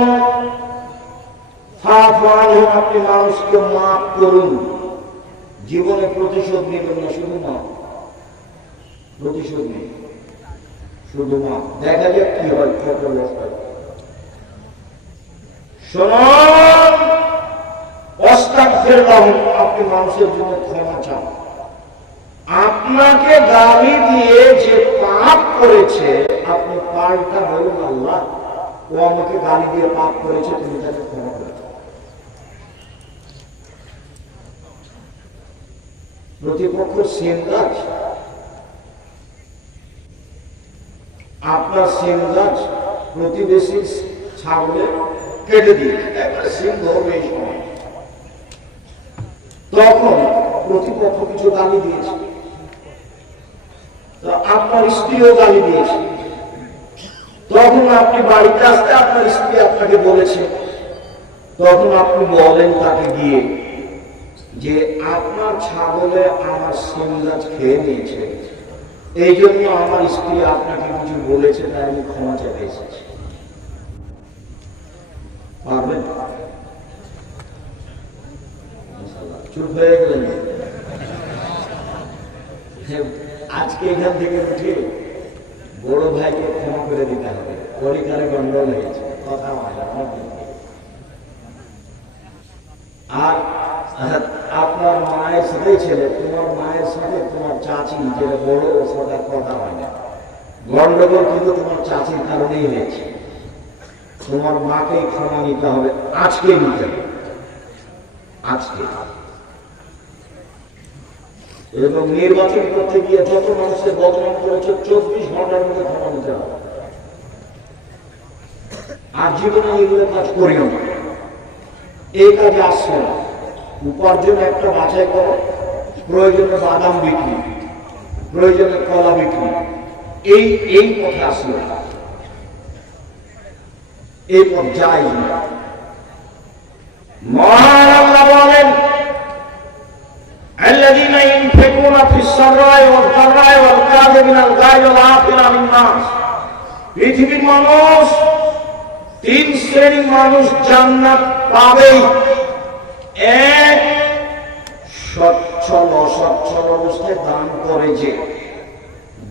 আপনি মানুষকে মাফ করুন। জীবনে প্রতিশোধ নেবেন না, শুধু মাফ। প্রতিশোধ নেই, শুধু মাফ। দেখা যাক কি হয়, কত অবস্থায়। শুনুন, আস্তাগফিরুল্লাহ, আপনি মানুষের জন্য ক্ষমা চান। আপনাকে গালি দিয়ে যে পাপ করেছে, আপনি পাল্টা বলুন আল্লাহ, ও আমাকে গালি দিয়ে পাপ করেছে, তুমি তাকে ক্ষমা করে দাও। প্রতিপক্ষ সেম গাছ, আপনার সেম গাছ প্রতিবেশী ছাগলে কেটে দিয়েছে, একবারে সেম ধরবে এই সময়। তখন প্রতিপক্ষ কিছু গালি দিয়েছে, আপনার স্ত্রীও গালি দিয়েছে। তখন আপনি বাড়িতে আসতে আপনার স্ত্রী আপনাকে বলেছে, তখন আপনি বলেন তাকে গিয়ে যে আপনার ছাগলে আমার সিম গাছ খেয়ে নিয়েছে, এই জন্য আমার স্ত্রী আপনাকে কিছু বলেছে, তাই আমি ক্ষমা চাইতে এসেছি। পারবেন? চুপ হয়ে গেলেন। আজকে এখান থেকে উঠে বড় ভাইকে ক্ষমা করে দিতে হবে। পরিকারে গন্ডল লেগেছে, কথা হয় না। আর আপনার মায়ের সাথে ছেলে, তোমার মায়ের সাথে তোমার চাচি যেটা বড় ওর সাথে কথা হয় না। গন্ডগোল কিন্তু তোমার চাচির কারণেই হয়েছে। তোমার মাকে ক্ষমা নিতে হবে, আজকে নিতে হবে, আজকে। এবং নির্বাচন করতে গিয়ে যত মানুষের বদনাম করেছে 24 ঘন্টার মধ্যে ক্ষমা নিতে হবে। আর জীবনে এগুলো কাজ করিও না, এই কাজে আসছে না। উপার্জন একটা বাছাই করো, প্রয়োজনে বাদাম বিক্রি, প্রয়োজনে কলা বিক্রি, এই পথে আসলো না, এই পথ যাই না। মহান আল্লাহ বলেন, الذين ينفقون في السراء والضراء والكاظمين الغيظ والعافين عن الناس। পৃথিবীর মানুষ, 3 শ্রেণীর মানুষ জান্নাত পাবে। এক, সচ্ছল অসচ্ছল অবস্থায় দান করে যে।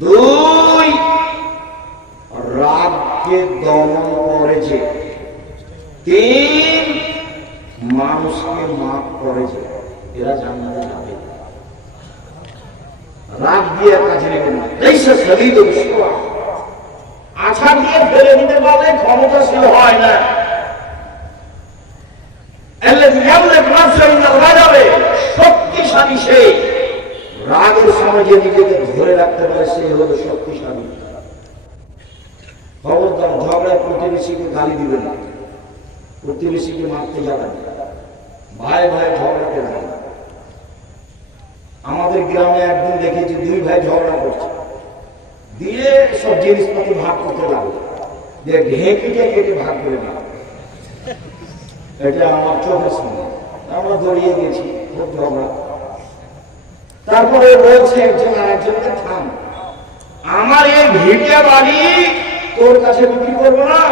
2, রাগকে দমন করে যে। 3, মানুষকে মাফ করে যে। এরা জান্নাতে যাবে। রাগ দিয়ে কাজে নেবেন না, এইসব শরীর আছাড় দিয়ে ফেলে দিতে পারলে ক্ষমতাশীল হয় না। শক্তিশালী সে, রাগের সময় যে নিজেকে ধরে রাখতে পারে সে হলো শক্তিশালী। খবরদার ঝগড়ায় প্রতিবেশীকে গালি দিবেন না, প্রতিবেশীকে মারতে যাবেন না, ভাই ভাই ঝগড়াতে যাবেন। আমাদের গ্রামে একদিন দেখেছি 2 ভাই ঝগড়া করছে, দিয়ে সব জিনিসপত্র ভাগ করতে লাগলো, দিয়ে ঢেঁকিটা কেটে ভাগ করে না। এটা আমার চোখের সামনে, আমরা দৌড়িয়ে গেছি, খুব ঝগড়া। তারপরে বলছে একজন আর একজনকে, থাম, আমার এই ভিটে বাড়ি তোর কাছে বিক্রি করবো না,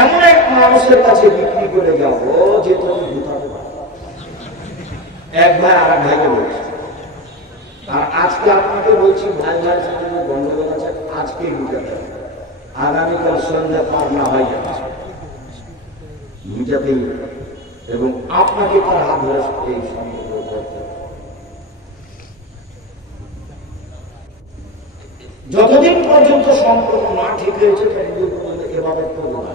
এমন এক মানুষের কাছে বিক্রি করে যাবো যে তোকে গুতাতে পারে। এক ভাই আর এক ভাইকে বলছে। আর আজকে আপনাকে বলছি, ভাই ভাইয়ের সাথে গন্ডগোল আছে, আজকে মিটাতে হবে, আগামীকাল সন্ধ্যা পার না হয়ে যাচ্ছে, মিটাতেই হবে। এবং আপনাকে তার হাত ধরে এই সম্পর্ক করতে হবে। যতদিন পর্যন্ত সম্পর্ক না ঠিক হয়েছে ততদিন পর্যন্ত এভাবে করবো না।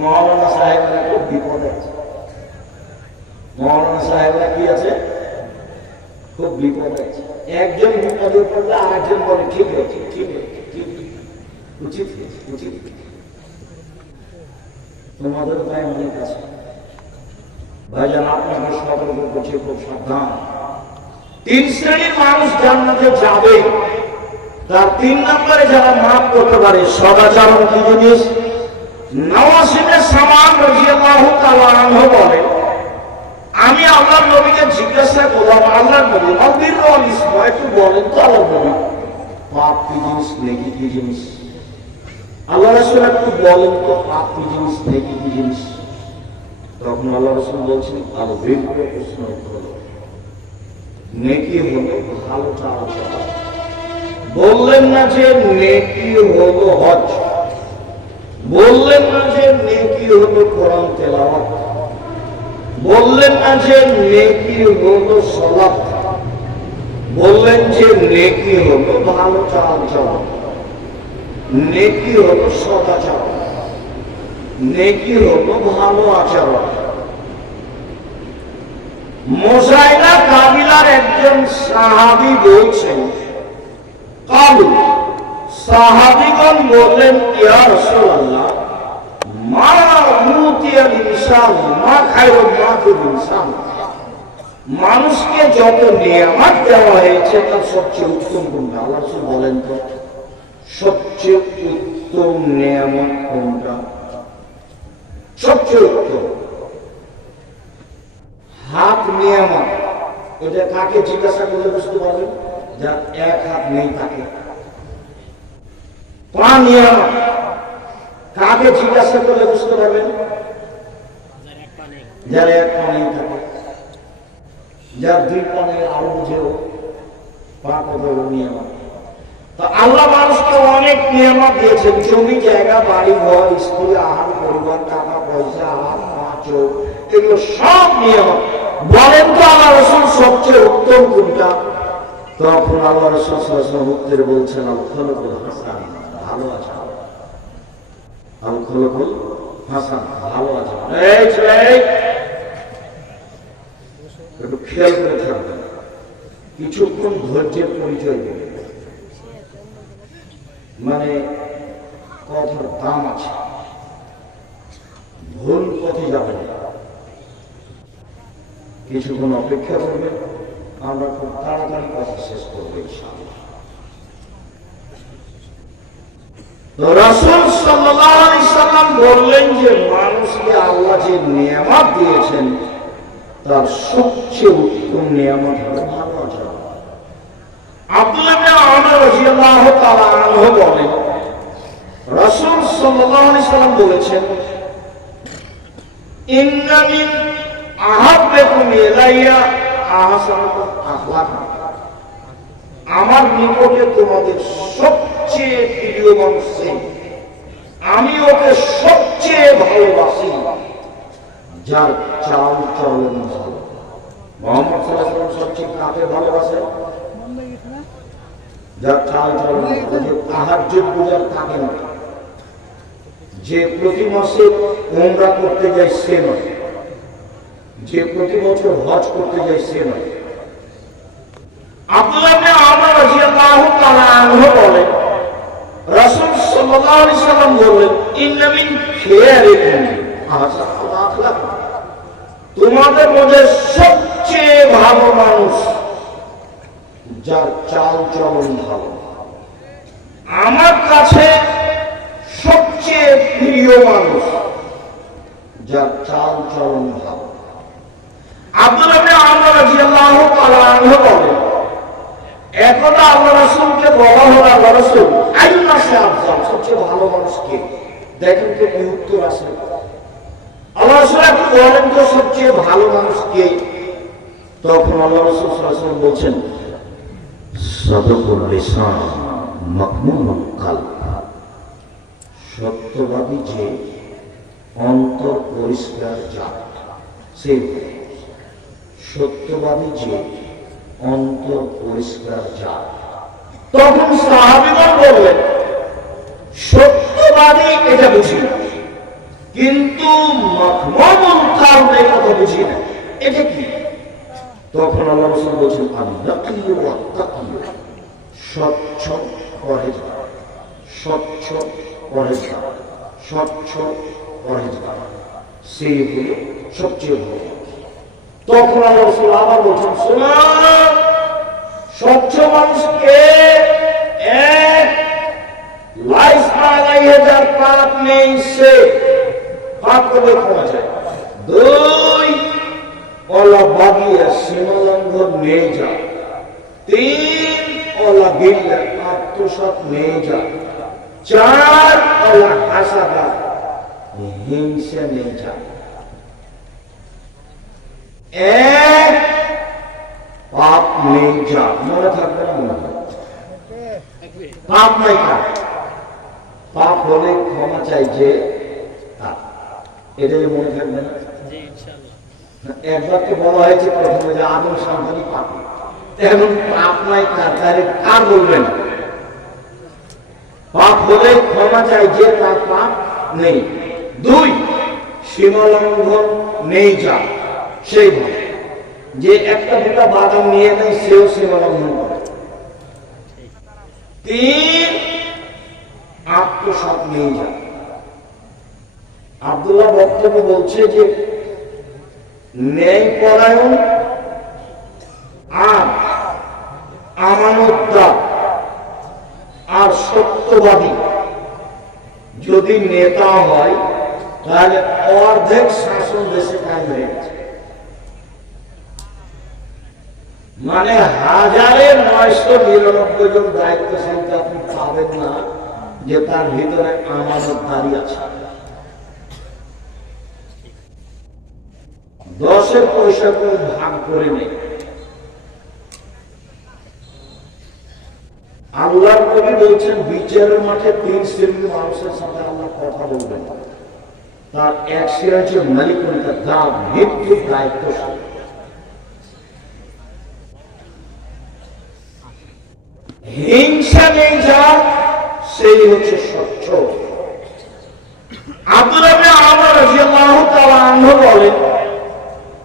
মৌলানা সাহেবরা খুব বিপদে আছে, মৌলানা সাহেবরা কি আছে, খুব বিপদে আছে। একজন বিপদে পড়লে আরেকজন বলে ঠিক হয়েছে, ঠিক হয়েছে, ঠিক উচিত হয়েছে, উচিত। তোমাদের তাই অনেক আছে ভাইজান, আপনাকে সতর্ক করছে, খুব সাবধান। 3 শ্রেণীর মানুষ জান্নাতে যাবে। তার 3 নম্বরে যারা মাফ করতে পারে। সদাচরণ কি জিনিস? নওয়াজ ইবনে সামান রাদিয়াল্লাহু তাআলা আনহু বলেন, আমি আল্লাহর নবীকে জিজ্ঞাসা করলাম, আল্লাহর নবী, আলবির ওয়াল ইসলাম, একটু বলেন তো আল্লাহর নবী, পাপ কি জিনিস, নেকি কি জিনিস? আল্লাহ রাসূল একটু বলেন তো, পাপ কি জিনিস, নেকি কি জিনিস? তখন আল্লাহ রাসূল বলছেন, আলবির প্রশ্ন হলো, নেকি হলো ভালো চলাচল। বললেন না যে নেকি হলো হজ, বললেন না যে নেকি হলো কোরআন তেলাওয়াত, বললেন না যে নেকি হলো সালাত, বললেন যে নেকি হলো ভালো চাল-চলন, নেকি হলো সদাচরণ, নেকি হলো ভালো আচরণ। মুসাইলা কাবিলার একজন সাহাবী বলছেন, কালু, সাহাবীগণ বললেন, ইয়া রাসূলুল্লাহ, মা উতিয়াল ইনসান মা খায়রুল মাফিল ইনসান, মানুষকে যত নিয়ামত দেওয়া হয়েছে তার সবচেয়ে উত্তম কোনটা? আল্লাহ রাসূল বলেন তো, সবচেয়ে উত্তম নিয়ামত কোনটা? সবচেয়ে উত্তম হাত নিয়ামত। ওটা কাকে জিজ্ঞাসা করলে বুঝতে পারবেন? যার 1 হাত নেই তাকে। পা নিয়ামত, কাকে জিজ্ঞাসা করলে বুঝতে পারবেন? যার 1 পা নেই তাকে। যার 2 পা নেই আরো বুঝেও পা কত নিয়ামত। তো আল্লাহ মানুষকে অনেক নিয়ামত দিয়েছেন, জমি জায়গা বাড়ি ঘর স্কুলে আহার পরিবার টাকা পয়সা আহার চোখ, এগুলো সব নিয়ামত। বলেন তো আল্লাহ রসুল সবচেয়ে উত্তম কোনটা? তখন আল্লাহ রসুল উত্তরে বলছেন আল খুলুকুল হাসান, ভালো আচরণ। আল খুলুকুল হাসান, ভালো আচরণ। এই ছেলে একটু খেয়াল করে থাকবেন, কিছুক্ষণ ধৈর্যের পরিচয় দেবে, মানে কথার দাম আছে, ভুল পথে যাবে না। কিছুক্ষণ অপেক্ষা করবেন, আমরা খুব তাড়াতাড়ি কথা শেষ করবো ইনশাআল্লাহ। রাসূল সাল্লাল্লাহু আলাইহি সাল্লাম বললেন যে মানুষকে আল্লাহ যে নিয়ামত দিয়েছেন তার সবচেয়ে উত্তম নিয়ামত হলো ভালো আচরণ। আব্দুল্লাহ ইবনে ওমর রাদিয়াল্লাহু তাআলা আনহু বলেন, রাসূল সাল্লাল্লাহু আলাইহি সাল্লাম বলেছেন, ইন্না মিন আহাব্বিকুম ইলাইয়া আহসানুকুম আখলাকান, আমার নিকটে তোমাদের সবচেয়ে প্রিয় মানুষ, আমি ওকে সবচেয়ে ভালোবাসি যার চাল চলন ভালো। মুহাম্মদ সাল্লাল্লাহু আলাইহি ওয়াসাল্লাম সবচেয়ে কাকে ভালোবাসেন? যার চাল চলন ভালো, যে তাহাজ্জুদ গুজার থাকে না, যে প্রতি মাসে উমরা করতে যায় সে নয়, যে প্রতি বছর হজ করতে যায় সে নয়। আব্দুল্লাহ ইবনে ওমর রাদিয়াল্লাহু তাআলা আনহু বলেন, রাসূল সাল্লাল্লাহু আলাইহি সাল্লাম বললেন, ইন্না মিন খিয়ারিকুম আহসানুকুম আখলাকান, তোমাদের মধ্যে সবচেয়ে ভালো মানুষ যার চাল চলন ভালো। আমার কাছে সবচেয়ে প্রিয় মানুষ যার চাল চলন ভালো। আব্দুল্লাহ ইবনে ওমর রাদিয়াল্লাহু তাআলা আনহু বলেন, একদা আল্লাহ রাসূলকে বলা হলো, আল্লাহ রাসূল আইয়ুন নাসি আফজাল, সবচেয়ে ভালো মানুষ কে? দেখেন তো কি উত্তর আসে। আল্লাহ রাসূল একটু বলেন তো সবচেয়ে ভালো মানুষ কে? তখন আল্লাহ রাসূল সাল্লাল্লাহু আলাইহি ওয়াসাল্লাম বলছেন, সাদকুল লিসান মাকমুনুল কলব, সত্যবাদী যে অন্তর পরিষ্কার যার, সে সত্যবাদী যে অন্তর পরিষ্কার যার। তখন সাহাবীগণ বললেন, সত্যবাদী এটা বুঝি না, কিন্তু মাকমুনুল কলব এই কথা বুঝি না, এটা কি? তখন আল্লাহ রাসূল বলেছেন, আন-নাকিয়্যু ওয়াত-তাকিয়্যু, স্বচ্ছ পরেজগার, স্বচ্ছ পরেজগার, স্বচ্ছ পরেজগার, সেই হলো সবচেয়ে ভালো। তখন আল্লাহ রাসূল আবার বলছেন, শোনো, স্বচ্ছ মানুষকে এক, লাইসা আলাইহি যার পাপ নেই সে পাপ করলে ক্ষমা চায়। দুই, ওলা বাগিয়া সীমালঙ্ঘন নেই যা। তিন, ওলা গিল্লা আত্মসাৎ নেই যা। চার, ওলা হাসাদা হিংসা নেই যা। এক, পাপ নেই যা, মনে থাকবে না? মনে থাকবে, পাপ নাই কার, পাপ হলে ক্ষমা চাই যে, এটাই মনে থাকবে না? একবারকে বলা হয়েছে প্রথমে যে আদম সন্তানই পাপী, এখন পাপ নাই কার, তাহলে কার বলবেন? পাপ হলে ক্ষমা চাই যে তার পাপ নেই। দুই, সীমালঙ্ঘন নেই যা, সেই ভাবে যে একটা দুটা বাদাম নিয়ে নেয় সেও সীমালঙ্ঘন করে। তিন, আত্মসাৎ নেই যা। আব্দুল্লাহ বক্তব্য বলছে যে ন্যায় পরায়ণ আর আমানতদার আর সত্যবাদী যদি নেতা হয় তাহলে অর্ধেক শাসন দেশে কায়েম হয়ে গেছে। মানে 1999 জন দায়িত্বশীলকে আপনি পাবেন না যে তার ভিতরে আমানতদারি আছে। 10-এর পয়সা কেউ ভাগ করে নেই। আল্লাহর নবী বলছেন বিচারের মাঠে 3 শ্রেণীর মানুষের সাথে আল্লাহ কথা বলবেন। তার এক শ্রেণী হচ্ছে মালিকুল কাযাব, মৃত্যু দায়িত্বশীল। হিংসা নেই যার, সেই হচ্ছে স্বচ্ছ। আব্দুল্লাহ ইবনে আমর রাদিয়াল্লাহু তাআলা আনহু বলেন,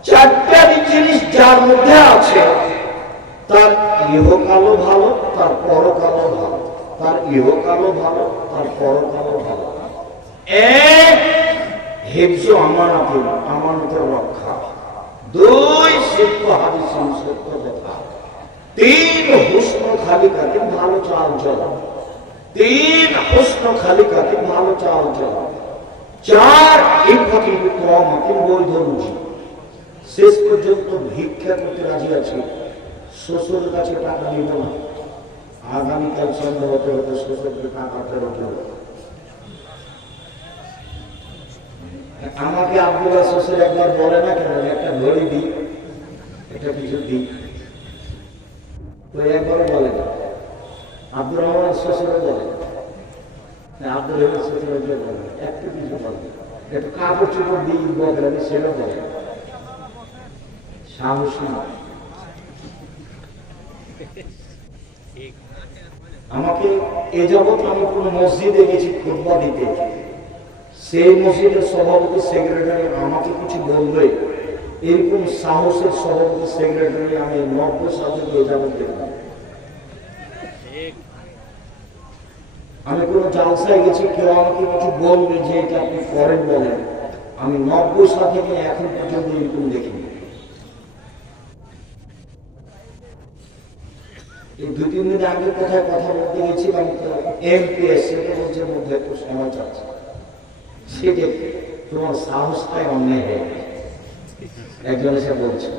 4টা জিনিস যার মধ্যে আছে তার ইহকালও ভালো, তার পরকালও ভালো। তার ইহকালও ভালো, তার পরকালও ভালো। এক, হিফজ আমানাতুল, আমানতের রক্ষা। 2, সিদ্ক হাদিসের সত্য কথা। 3, হুসন খালিকাতি, ভালো চাল চলন। 3, হুসন খালিকাতি, ভালো চাল চলন। 4, ইনফাকিল বিতওয়ামাতি, বৈধ রুজি। শেষ পর্যন্ত ভিক্ষা করতে রাজি আছে, শ্বশুরের কাছে টাকা দিব না। আগামীকাল সন্ধ্যা হতে হতে শ্বশুরকে টাকাটা রোকে। আমাকে আব্দুল্লাহ শ্বশুর একবার বলে না কেন, একটা ঘড়ি দিই, একটা কিছু দিই, তো একবারও বলে না। আব্দুর রহমান শ্বশুরে বলে, আব্দুল রহমান শ্বশুরে বলে, একটু কিছু বলে, একটু কাপড় চোপড় দিই বলে, সেটা বলে সাহসী। আমাকে এ যাবৎ আমি কোন মসজিদে গেছি খুতবা দিতে, সেই মসজিদের সভাপতি সেক্রেটারি আমাকে কিছু বলবে, এরকম সাহসের সভাপতি সেক্রেটারি আমি 90 সাল থেকে এ যাবৎ দেখলাম। আমি কোন জালসায় গেছি, কেউ আমাকে কিছু বলবে যে এটা আপনি করেন বলেন, আমি 90 সাল থেকে এখন পর্যন্ত এরকম দেখিনি। এই 2-3 দিন আগে কোথায় কথা বলতে গেছিলাম, এমপিএস সেটা বলছে মধ্যে একটু সময় চাচ্ছে, সেটা তোমার সাহসটাই অন্যায় হয়ে গেছে। একজন এসে বলছে,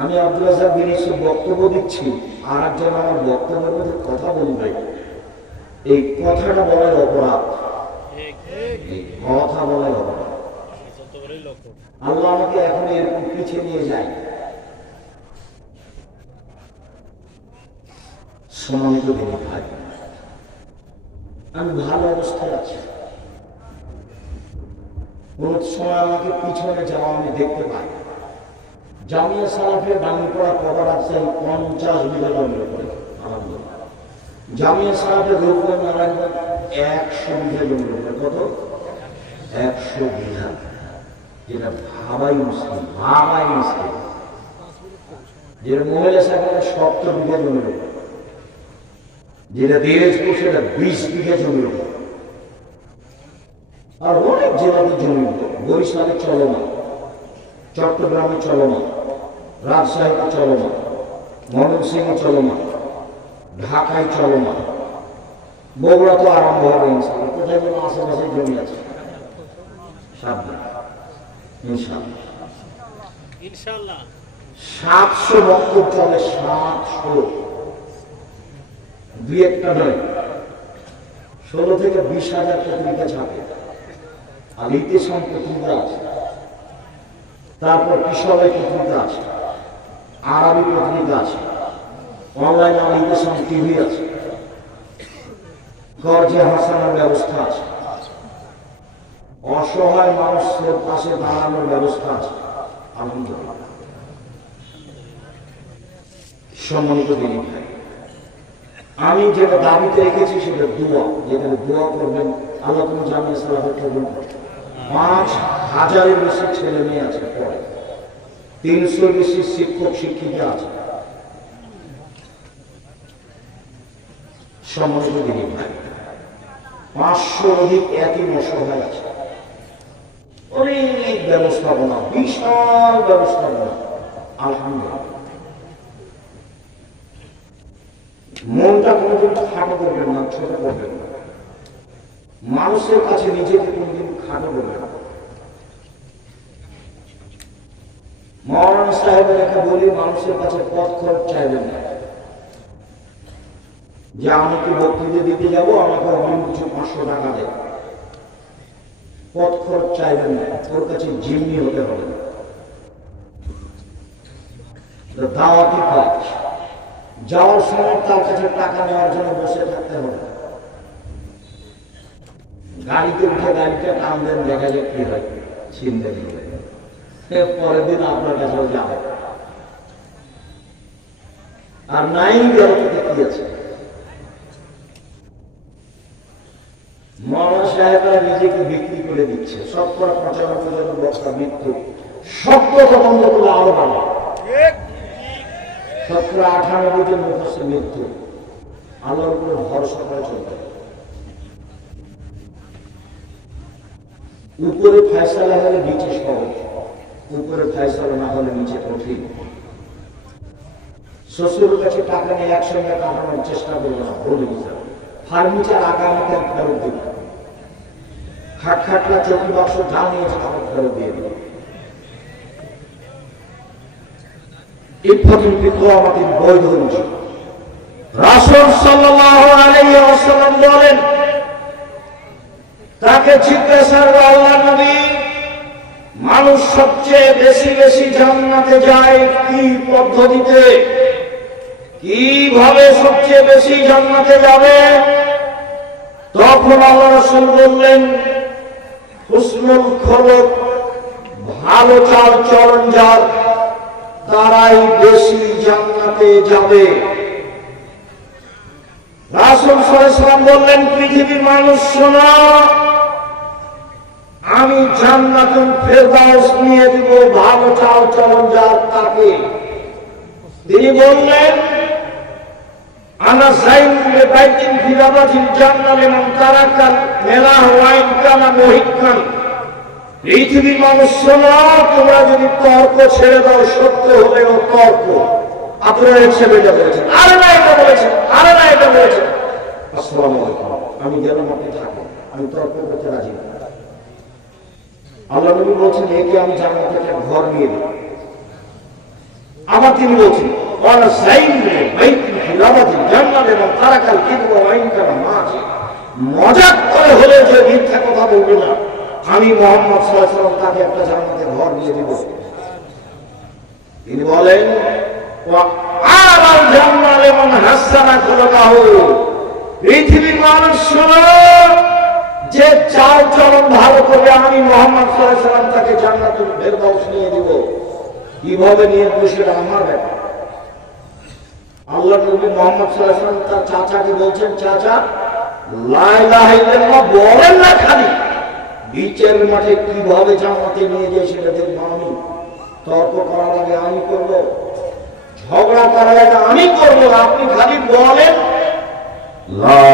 আমি আব্দুল রাজ্জাক বিন ইউসুফ বক্তব্য দিচ্ছি, আর একজন আমার বক্তব্যের মধ্যে কথা বলবে, এই কথাটা বলার অপরাধ, এই কথা বলার অপরাধ। আল্লাহ আমাকে এখন এরকম পিছিয়ে নিয়ে যায়। সম্মানিত দিনী ভাই, আমি ভালো অবস্থায় আছি। কোন সময় আমাকে পিছনে যাওয়া আমি দেখতে পাই। জামিয়া সালাফের ডাঙ্গিপাড়া কবর আছে 50 বিঘা জমির উপরে। জামিয়া সালাফের রূপগঞ্জ নারায়ণগঞ্জ 100 বিঘা জমির উপরে। কত? 100 বিঘা। যেটা ভাবাই মুশকিল, ভাবাই মুশকিল। যেটা মহিলা সাহেবের 70 বিঘা জমির উপরে, যেটা দিনাজপুর সেটা 20 বিঘা জমির উপর, আর অনেক জেলাতে জমি। বরিশালে চলমান, চট্টগ্রামে চলমান, রাজশাহীতে চলমান, ময়মনসিংহে চলমান, ঢাকায় চলমান, বগুড়া তো আরম্ভ হবে ইনশাআল্লাহ। কোথায় কোনো আশেপাশে জমি আছে, সাবধান ইনশাআল্লাহ। 700 বক্তব্য চলে, 700, 2-1টা নয়, 16 থেকে 20,000 পত্রিকা ছাপে। আর ইতিহাস পত্রিকা আছে, তারপর কিশোরের পত্রিকা আছে, আরবি পত্রিকা আছে, অনলাইনে আমার ইতিহাস টিভি আছে, কর্জে হাসানোর ব্যবস্থা আছে, অসহায় মানুষের পাশে দাঁড়ানোর ব্যবস্থা আছে। আলহামদুলিল্লাহ। সম্মানিত দিনী ভাই, আমি যেটা দাবিতে রেখেছি সেটা দোয়া, যেখানে দোয়া করবেন আল্লাহ তুমি জামিয়া সালাফের কবুল করো। 5,000-এর বেশি ছেলে মেয়ে আছে পড়ে, 300 বেশি শিক্ষক শিক্ষিকা আছে। সম্মানিত দিনী ভাই, 500 অধিক একই অসহায় আছে। অনেক ব্যবস্থাপনা, বিশাল ব্যবস্থাপনা। আলহামদুলিল্লাহ। মনটা কোনোদিন খাটো করবেন না, ছোট করবেন না। মানুষের কাছে নিজেকে কোনোদিন খাটো করবেন না। মৌলানা সাহেবের একটা বলি, মানুষের কাছে পথ খরচ চাইবেন না, যে আমি কি বক্তৃতা দিতে যাব, আমাকে অনেক কিছু 500 টাকা দেয়। পথ খরচ চাইবেন না, ওর কাছে জিম্মি হতে হবে না। দাওয়াতি কাজ, যাওয়ার সময় তার কাছে টাকা নেওয়ার জন্য বসে থাকতে হবে। গাড়িতে উঠে গাড়িটা টান দেন, দেখা যাক কি হয়, ছিনতে দিলে পরের দিন আপনার কাছেও যাবে। আর নাই গেল কি আছে? মৌলানা সাহেবরা নিজেকে বিক্রি করে দিচ্ছে। 95% বক্তা মৃত্যু, সত্য বন্ধ করলে আরো ভালো। 98 মুখস্থ মৃত্যু। আল্লাহর উপরে ভরসা করে চলতে। উপরে ফয়সালা হলে নিচে সহজ, উপরে ফয়সালা না হলে নিচে কঠিন। শ্বশুরের কাছে টাকা নিয়ে একসঙ্গে কাটানোর চেষ্টা করবো না, ভুল হিসাবে। ফার্নিচার আগামীতে ফেরত দিব, খাটখাটলা চৌকি বাক্স যা নিয়েছে তাকে ফেরত দিয়ে দিব। ইফাতুল বিকরামাতিন বৈধ উচিত। রাসূল সাল্লাল্লাহু আলাইহি ওয়াসাল্লাম বলেন, তাকে জিজ্ঞাসা করলো, আল্লাহর নবী, মানুষ সবচেয়ে বেশি বেশি জান্নাতে যায় কি পদ্ধতিতে, কিভাবে সবচেয়ে বেশি জান্নাতে যাবে? তখন আল্লাহ রাসূল বললেন, হুসনুল খুলুক, ভালো চাল চলন যার, তারাই বেশি জান্নাতে যাবে। রাসূল সাল্লাল্লাহু আলাইহি ওয়াসাল্লাম বললেন, পৃথিবীর মানুষ শোনো, আমি জান্নাতুল ফেরদাউস নিয়ে দিব ভালো চাল চলন যার তাকে। তিনি বললেন, আনা যাইমুল বাইতিন ফি রাবাতিল জান্নাহ লিমান তারাকাল মেলাহ ওয়া ইন কানা মুহিক্কান। পৃথিবীর মানুষ শোনো, তোমরা যদি তর্ক ছেড়ে দাও, সত্য হলেও তর্ক। আপনারা একসাথে এটা বলেছেন, আরে না এটা বলেছেন, আরে না এটা বলেছেন। আসসালামু আলাইকুম, আমি গেলাম, আপনি থাকুন, আমি তর্ক করতে রাজি না। আল্লাহ নবী বলছেন, একে আমি জান্নাতে একটা ঘর নিয়ে দিই। আবার তিনি বলছেন, ওয়ালা যাইমুল বাইতিন ফি রাবাতিল জান্নাহ লিমান তারাকাল কিবরা ওয়া ইন কানা মাজি। মজাক করে হলে যে মিথ্যা কথা বলবে না, আমি মুহাম্মদ সাল্লাল্লাহু আলাইহি ওয়াসাল্লাম তাকে একটা জান্নাতে ঘর দিয়ে দিব। তিনি বলেন, ওয়া আলাল জান্নাহ লিমান হাসানা খুলুকাহু। পৃথিবীর মানুষ শোনো, যে চাল চলন ভালো করবে, আমি মুহাম্মদ সাল্লাল্লাহু আলাইহি ওয়াসাল্লাম তাকে জান্নাতুল ফেরদাউস নিয়ে দিব। কিভাবে নিয়ে দেব সেটা আমার ব্যাপার। আল্লাহ নবী মুহাম্মদ সাল্লাল্লাহু আলাইহি ওয়াসাল্লাম তার চাচাকে বলছেন, চাচা লা ইলাহা ইল্লাল্লাহ বলেন না, খালি বিচার মাঠে কিভাবে জান্নাতে নিয়ে যায় সেটা দেখব আমি। তর্ক করার আগে আমি করব, ঝগড়া করার আগে আমি করব, আপনি খালি বলেন লা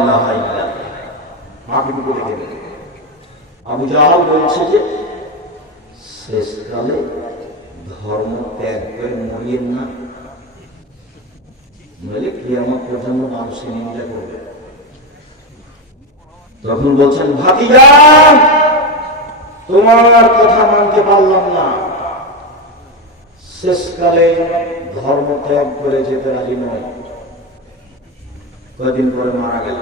ইলাহা ইল্লাল্লাহ। আবু জাহাল বলছে যে শেষকালে ধর্ম ত্যাগ করে মরিয়েন না, নইলে কিয়ামত পর্যন্ত মানুষের নিন্দা করবে। তখন বলছেন, ভাতিজা তোমার কথা মানতে পারলাম না, শেষকালে ধর্ম ত্যাগ করে যেতে রাজি নয়। কয়েকদিন পরে মারা গেল।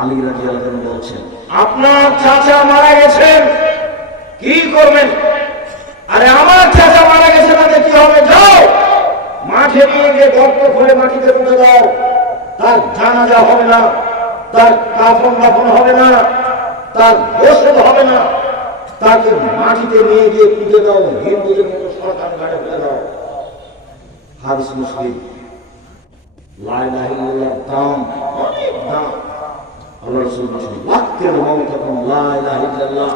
আলী রাদিয়াল্লাহু আনহু বলছেন, আপনার চাচা মারা গেছেন, কি করবেন? আরে আমার চাচা মারা গেছে, তাতে কি হবে? যাও মাঠে নিয়ে গিয়ে গর্ত করে মাটিতে পুঁতে দাও, তার জানাজা হবে না, তার কাফন দাফন হবে না, তার গোসল হবে না, তাকে মাটিতে নিয়ে গিয়ে পুঁতে দাও, হিন্দুদের মতো সরকার গাড়ি ফেলে দাও। হাদিস মুসলিম। লা ইলাহা ইল্লাল্লাহ দাম, অনেক দাম। আল্লাহ রাসূল বলেছেন, ওয়াক্কিল মাউতাকুম লা ইলাহা ইল্লাল্লাহ।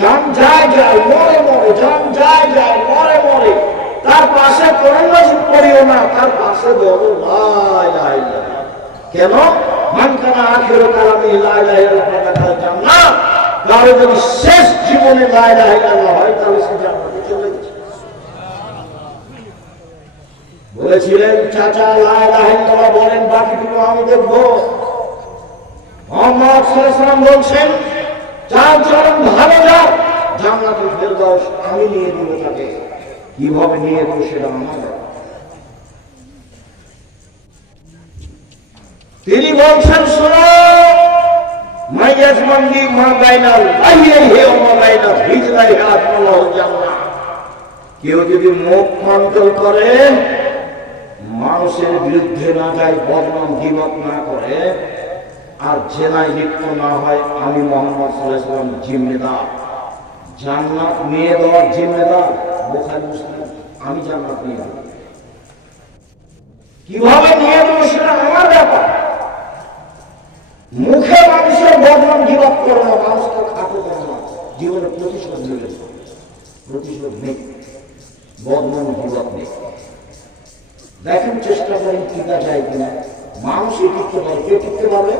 জান যায় যায় মরে মরে, জান যায় যায় মরে মরে, তার পাশে কোরআন পড়িও না, তার পাশে বলো লা ইলাহা ইল্লাল্লাহ। কেন? মান কানা আখিরু কালামি লা ইলাহা ইল্লাল্লাহ ফাকাদ জান্নাহ। কারো যদি শেষ জীবনে লা ইলাহা ইল্লাল্লাহ হয়, তাহলে সে জান্নাতে চলে গেছে। বলেছিলেন, চাচা লা ইলাহা ইল্লাল্লাহ বলেন, বাকিটুকু আমি দেখব। মুহাম্মদ সাল্লাল্লাহু আলাইহি ওয়াসাল্লাম বলছেন, চাল চলন ভালো যাও, জান্নাতুল ফেরদাউস আমি নিয়ে দিব তাকে। কিভাবে নিয়ে দেব সেটা আমার ব্যাপার। তিনি বলছেন, শোনো, মাইয়াজমানদি মা বাইনাল আইয়াহি ওয়া মা বাইনা হিজরাইহি আল্লাহু জান্নাহ। কেউ যদি মুখ কন্ট্রোল করে, মানুষের বিরুদ্ধে না যায়, বদনাম গীবত না করে, আর জেনায় লিপ্ত না হয়, আমি মুহাম্মদ সাল্লাল্লাহু আলাইহি ওয়াসাল্লাম জিম্মেদার, জান্নাত নিয়ে দেওয়ার জিম্মেদার। বুখারী মুসলিম। আমি জান্নাত নিয়ে দেব, কিভাবে নিয়ে দেবো সেটা আমার ব্যাপার। মুখে মানুষের বদনাম গীবত করো না, মানুষকে খাটো করো না, জীবনে প্রতিশোধ নেবে, প্রতিশোধ নেই, বদনাম গীবত নেই। দেখেন চেষ্টা করেন টিকা যায় কিনা। মানুষই টিকতে পারে, কে টিকতে পারবে?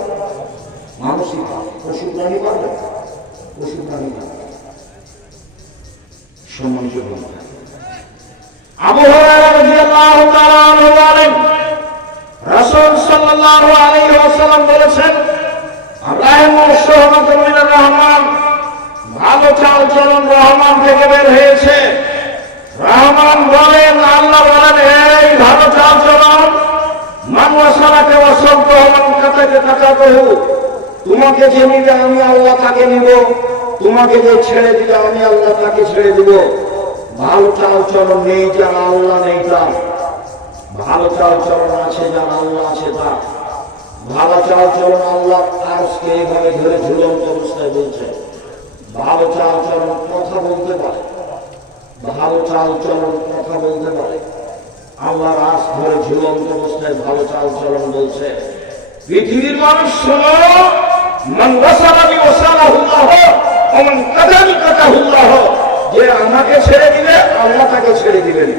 মানুষই পারবে, পশু প্রাণী পারবে, পশু প্রাণী পারবে। সম্মানিত বন্ধুরা, আবু হুরায়রা রাদিয়াল্লাহু তাআলা আনহু বলেন, রাসূল সাল্লাল্লাহু আলাইহি ওয়াসাল্লাম বলেছেন, রাহিমুস সুহবাতুল মিনার রহমান, ভালো চাল চলন রহমান থেকে বের হয়েছে। রহমান বলেন, আল্লাহ বলেন, এই ভালো চাল চলন, মান ওয়াসালাকে ওয়াসালতুহু মান কাতাকে কাতাতুহু, তোমাকে যে নিবে আমি আল্লাহ তাকে নিব, তোমাকে যে ছেড়ে দিবে আমি আল্লাহ তাকে ছেড়ে দিব। ভালো চাল চলন নেই যার আল্লাহ নেই তার, ভালো চাল চলন আছে যার আল্লাহ আছে তার। ভালো চাল চলন আল্লাহ আজকে এইভাবে ধরে ঝুলন্ত অবস্থায় বলছে। ভালো চাল চলন কথা বলতে পারে, ভালো চাল চলন কথা বলতে পারে। আল্লাহর আজ ধরে ঝুলন্ত অবস্থায় ভালো চাল চলন বলছে। পৃথিবীর মানুষ শোনো, মান ওয়াসালানি ওয়াসালাহুল্লাহ ওয়া মান কাদানি কাদাহুল্লাহ, যে আমাকে ছেড়ে দিবে আল্লাহ তাকে ছেড়ে দিবেন,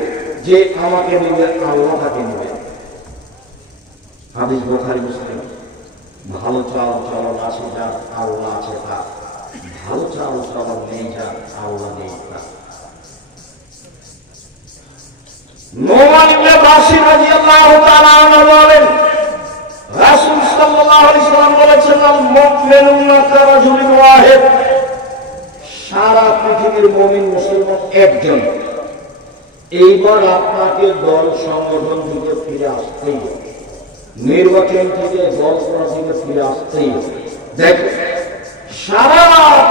যে আমাকে নিবে আল্লাহ তাকে নিবে। হাদিস বুখারী মুসলিম। ভালো চাল চলন আছে যার আল্লাহ আছে তার, ভালো চাল চলন নেই যার আল্লাহ নেই তার। নোমান ইবনে বাশির রাদিয়াল্লাহু তাআলা আনহু বলেন, রাসূল সাল্লাল্লাহু আলাইহি ওয়াসাল্লাম বলেছেন, আল মুমিনুনা কারাজুলিন ওয়াহিদ, সারা পৃথিবীর মুমিন মুসলমান একজন। এইবার আপনাকে দল সংগঠন থেকে ফিরে আসতেই হবে, নির্বাচন থেকে দল করা থেকে ফিরে আসতেই হবে। দেখেন, সারা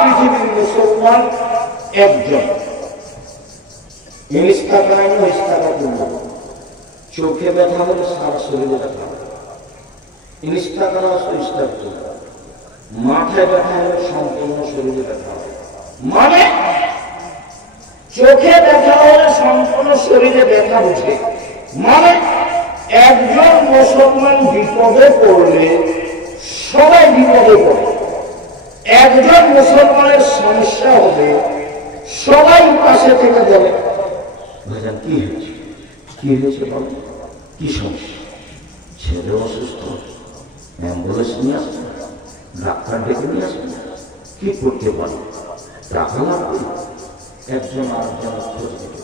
পৃথিবীর মুসলমান একজন। ইস্তাকায় না ইস্তাকাতুন, চোখে ব্যথা হলে সারা শরীরে ব্যথা হবে। ইস্তাকারা ইস্তাকাতুন, মাথায় ব্যথা হলে সম্পূর্ণ শরীরে ব্যথা হবে। মানে চোখে ব্যথা হলে সম্পূর্ণ শরীরে ব্যথা বুঝে। মানে একজন মুসলমান বিপদে পড়লে সবাই বিপদে পড়ে। একজন মুসলমানের সমস্যা হবে, সবাই পাশে থেকে বলে, ভাইজান কি হয়েছে, কি হয়েছে বলো, কি সমস্যা? ছেলে অসুস্থ, অ্যাম্বুলেন্স নিয়ে আসবে, ডাক্তার ডেকে নিয়ে আসবে, কি করতে পারি, টাকা লাগবে। একজন আরেকজন খোঁজ দেবে।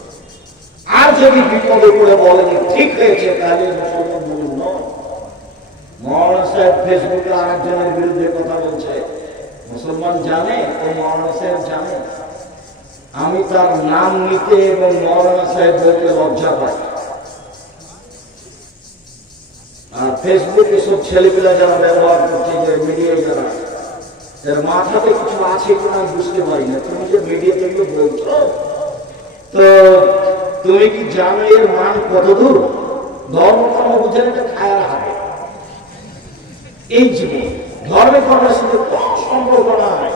আর যদি বিপদে পড়ে বলে যে ঠিক হয়েছে, তাহলে মুসলমান বলুন নয়। মৌলানা সাহেব ফেসবুকে আরেকজনের বিরুদ্ধে কথা বলছে, মুসলমান জানে, ও মৌলানা সাহেব জানে। আমি তার নাম নিতে এবং মৌলানা সাহেব বলতে লজ্জা পাই। আর ফেসবুকে সব ছেলেপেলা যারা ব্যবহার করছে, যে মিডিয়ায় যারা, এর মাথাতে কিছু আছে কিনা বুঝতে পারি না। তুমি যে মিডিয়া থেকে বলছো, তো তুমি কি জানো এর মান কত দূর? ধর্ম কর্ম বুঝে এটা খায়ার হাতে। এই জীবন ধর্মে কর্মের সাথে কোনো সম্পর্ক নাই।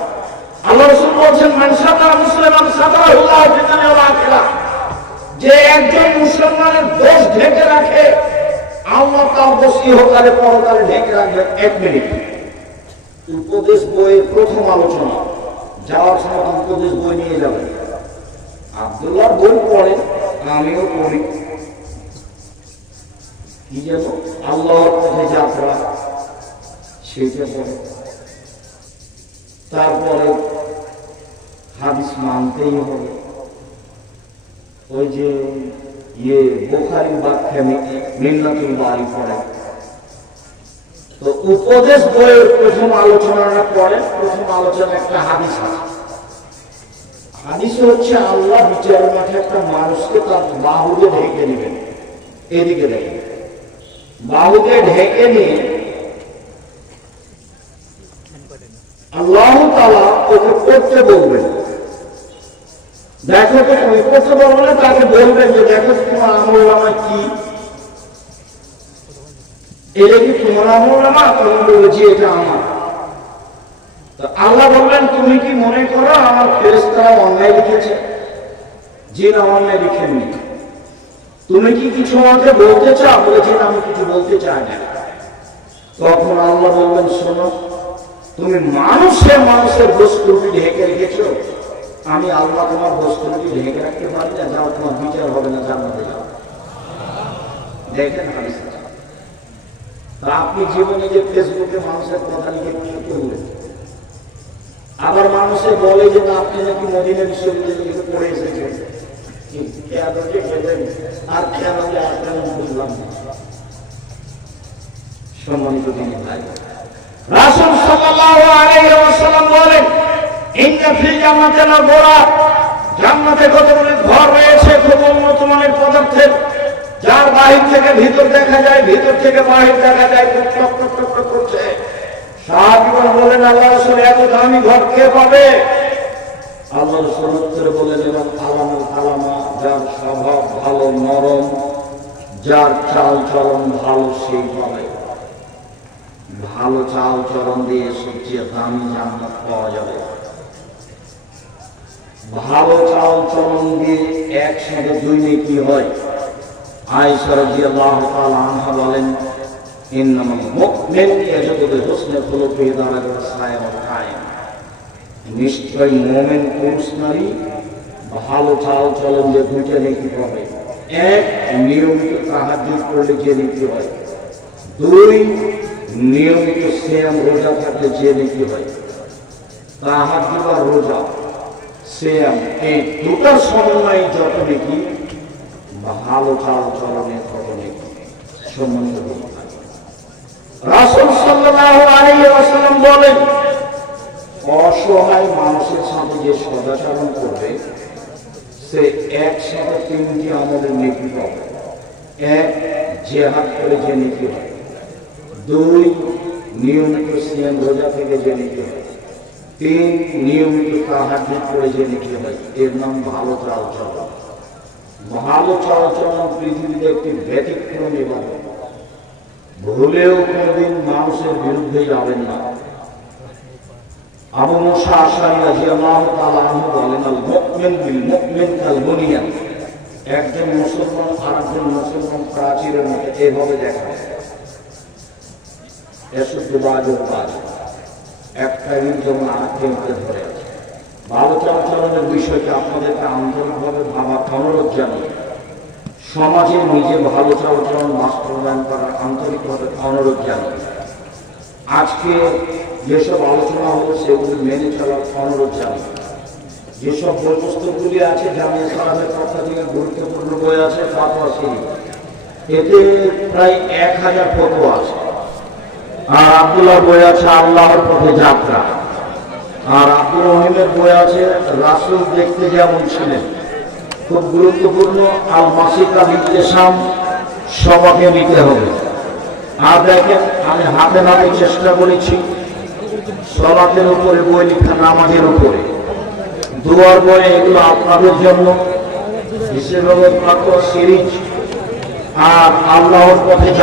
আল্লাহ রাসূল বলেছেন, মান সাতারা মুসলিমান সাতারাহুল্লাহু ফিদ দুনিয়া ওয়াল আখিরাহ, যে একজন মুসলমানের দোষ ঢেকে রাখে, আল্লাহ তার দোষ ইহকালে পরকালে ঢেকে রাখবেন। 1 মিনিট। উপদেশ বইয়ের প্রথম আলোচনা, যাওয়ার সময় উপদেশ বই নিয়ে যাবেন। আব্দুল্লাহ বই পড়েন, আমিও পড়ি। কি যেন আল্লাহর পথে যাত্রা, সেটা পড়ে। তারপরে হাদিস মানতেই হবে। ওই যে বুখারীর ব্যাখ্যা মিন্নাতুল বারী পড়ে। তো উপদেশ বইয়ের প্রথম আলোচনাটা পড়ে। প্রথম আলোচনা একটা হাদিস আছে। হাদিস হচ্ছে, আল্লাহ বিচারের মাঠে একটা মানুষকে তার বাহুকে ঢেকে নেবেন। এদিকে দেখেন, বাহুকে ঢেকে নিয়ে আল্লাহ তাআলা ওকে করতে বলবেন। দেখো তো, তুমি করতে বলবে না, তাকে বলবেন যে দেখো তোমার আমল নামা কি, এটা কি তোমার আমল নামা? তখন বলবে যে এটা আমার। তো আল্লাহ বললেন তুমি কি মনে করো আমার ফেরেশতারা অন্যায় লিখেছে? যে না, অন্যায় লিখেননি। তুমি কি কিছু আমাকে বলতে চাও? বলেছেন আমি কিছু বলতে চাই না। তখন আল্লাহ বললেন শোনো, তুমি মানুষের বস্তুটি ঢেকে রেখেছো, আমি আল্লাহ তোমার বস্তুটি ঢেকে রাখতে পারি না। যাও, তোমার বিচার হবে না, জান্নাতে যাও। দেখেন হাদিস। আপনি জীবনে যে ফেসবুকে মানুষের কথা লিখে কি করলেন? আবার মানুষে বলে যে না, আপনি নাকি মদিনা বিশ্ববিদ্যালয়ে পড়ে এসেছেন, আর কেন বুঝলাম না। সম্মানিত দিনী ভাই, রাসূল সাল্লাল্লাহু আলাইহি ওয়াসাল্লাম বলেন ইন্না ফিল জান্নাতি লাগুরা, জান্নাতে কতগুলি ঘর রয়েছে খুব উন্নত মানের পদার্থের, যার বাহির থেকে ভিতর দেখা যায়, ভিতর থেকে বাহির দেখা যায়, খুব টক টক টক টক করছে। সাহাবীগণ বলেন আল্লাহ রাসূল এত দামি ঘর কে পাবে? আল্লাহ রাসূল উত্তরে বলেন এবং আলামুল আলামা, যার স্বভাব ভালো নরম, যার চাল চলন ভালো সেই পাবে। ভালো চাল চলন দিয়ে সবচেয়ে দামি জান্নাত পাওয়া যাবে। ভালো চাল চলন দিয়ে একসাথে দুই নেকি হয়। আয়েশা রাদিয়াল্লাহু তাআলা আনহা বলেন ইন্নামাল মুমিন ইয়াজুদু বিহুসনি খুলুকিহি দারাজাত সায়িউল কায়েম, নিশ্চয় মুমিন পুরুষ নারী ভালো চাল চলন দিয়ে দুইটা নেকি পাবে। এক, নিয়মিত তাহাজ্জুদ করলে যে নেকি হয়। দুই, নিয়মিত সিয়াম রোজা থাকলে যে নেকি হয়। তাহাজ্জুদ আর রোজা, সিয়াম, এই দুটার সমন্বয়ে যত নেকি, ভালো চাল চলনে তত নেকি। সম্মানিত রাসূল সাল্লাল্লাহু আলাইহি ওয়াসাল্লাম বলেন অসহায় মানুষের সাথে যে সদাচরণ করবে সে একসাথে তিনটি আমলের নেকি পাবে। এক, জিহাদ করে যে নেকি হয়। দুই, নিয়মিত সিয়াম রোজা থেকে যে নেকি হয়। তিন, নিয়মিত তাহাজ্জুদ করে যে নেকি হয়। এর নাম ভালো চাল চলন। ভালো চাল চলন পৃথিবীতে একটি ব্যতিক্রম ইবাদত। ভুলেও কোনদিন মানুষের বিরুদ্ধে যাবেন না। আবু মুসা আশআরী রাদিয়াল্লাহু তাআলা আনহু বলেন আল মুমিন বিল মুমিন কাল বুনিয়ান, একজন মুসলমান আরেকজন মুসলমান প্রাচীরের মতো এভাবে দেখা যায়। এসুদ্দু বাজু বাজ, একটা ঋণ যেমন আরেকজনকে ধরে আছে। ভালো চাল চলনের বিষয়টি আপনাদেরকে আন্তরিকভাবে ভাবা অনুরোধ জানাই। সমাজে নিজে ভালো চাল চলন বাস্তবায়ন করার আন্তরিকভাবে অনুরোধ জানাই। আজকে যেসব আলোচনা হলো সেগুলি মেনে চলার অনুরোধ জানাই। যেসব বই পুস্তকগুলি আছে, জামিয়া সালামের পক্ষ থেকে গুরুত্বপূর্ণ বই আছে ফাতোয়া শরীফ, এতে প্রায় 1000 ফতোয়া আছে। আর আব্দুল্লাহ বই আছে আল্লাহর পথে যাত্রা। আর আব্দুর রহিমের বই আছে রাসূল দেখতে যেমন ছিলেন, খুব গুরুত্বপূর্ণ। আল মাসিকা বিদ্বেষাম সবাকে নিতে হবে। আর দেখেন, আমি হাতে নাতে চেষ্টা করেছি সালাতের উপরে বই লেখা, নামাজের উপরে, দুয়ার বই, এগুলো আপনাদের জন্য বিশেষভাবে ফাতোয়া সিরিজ আর আল্লাহর পথে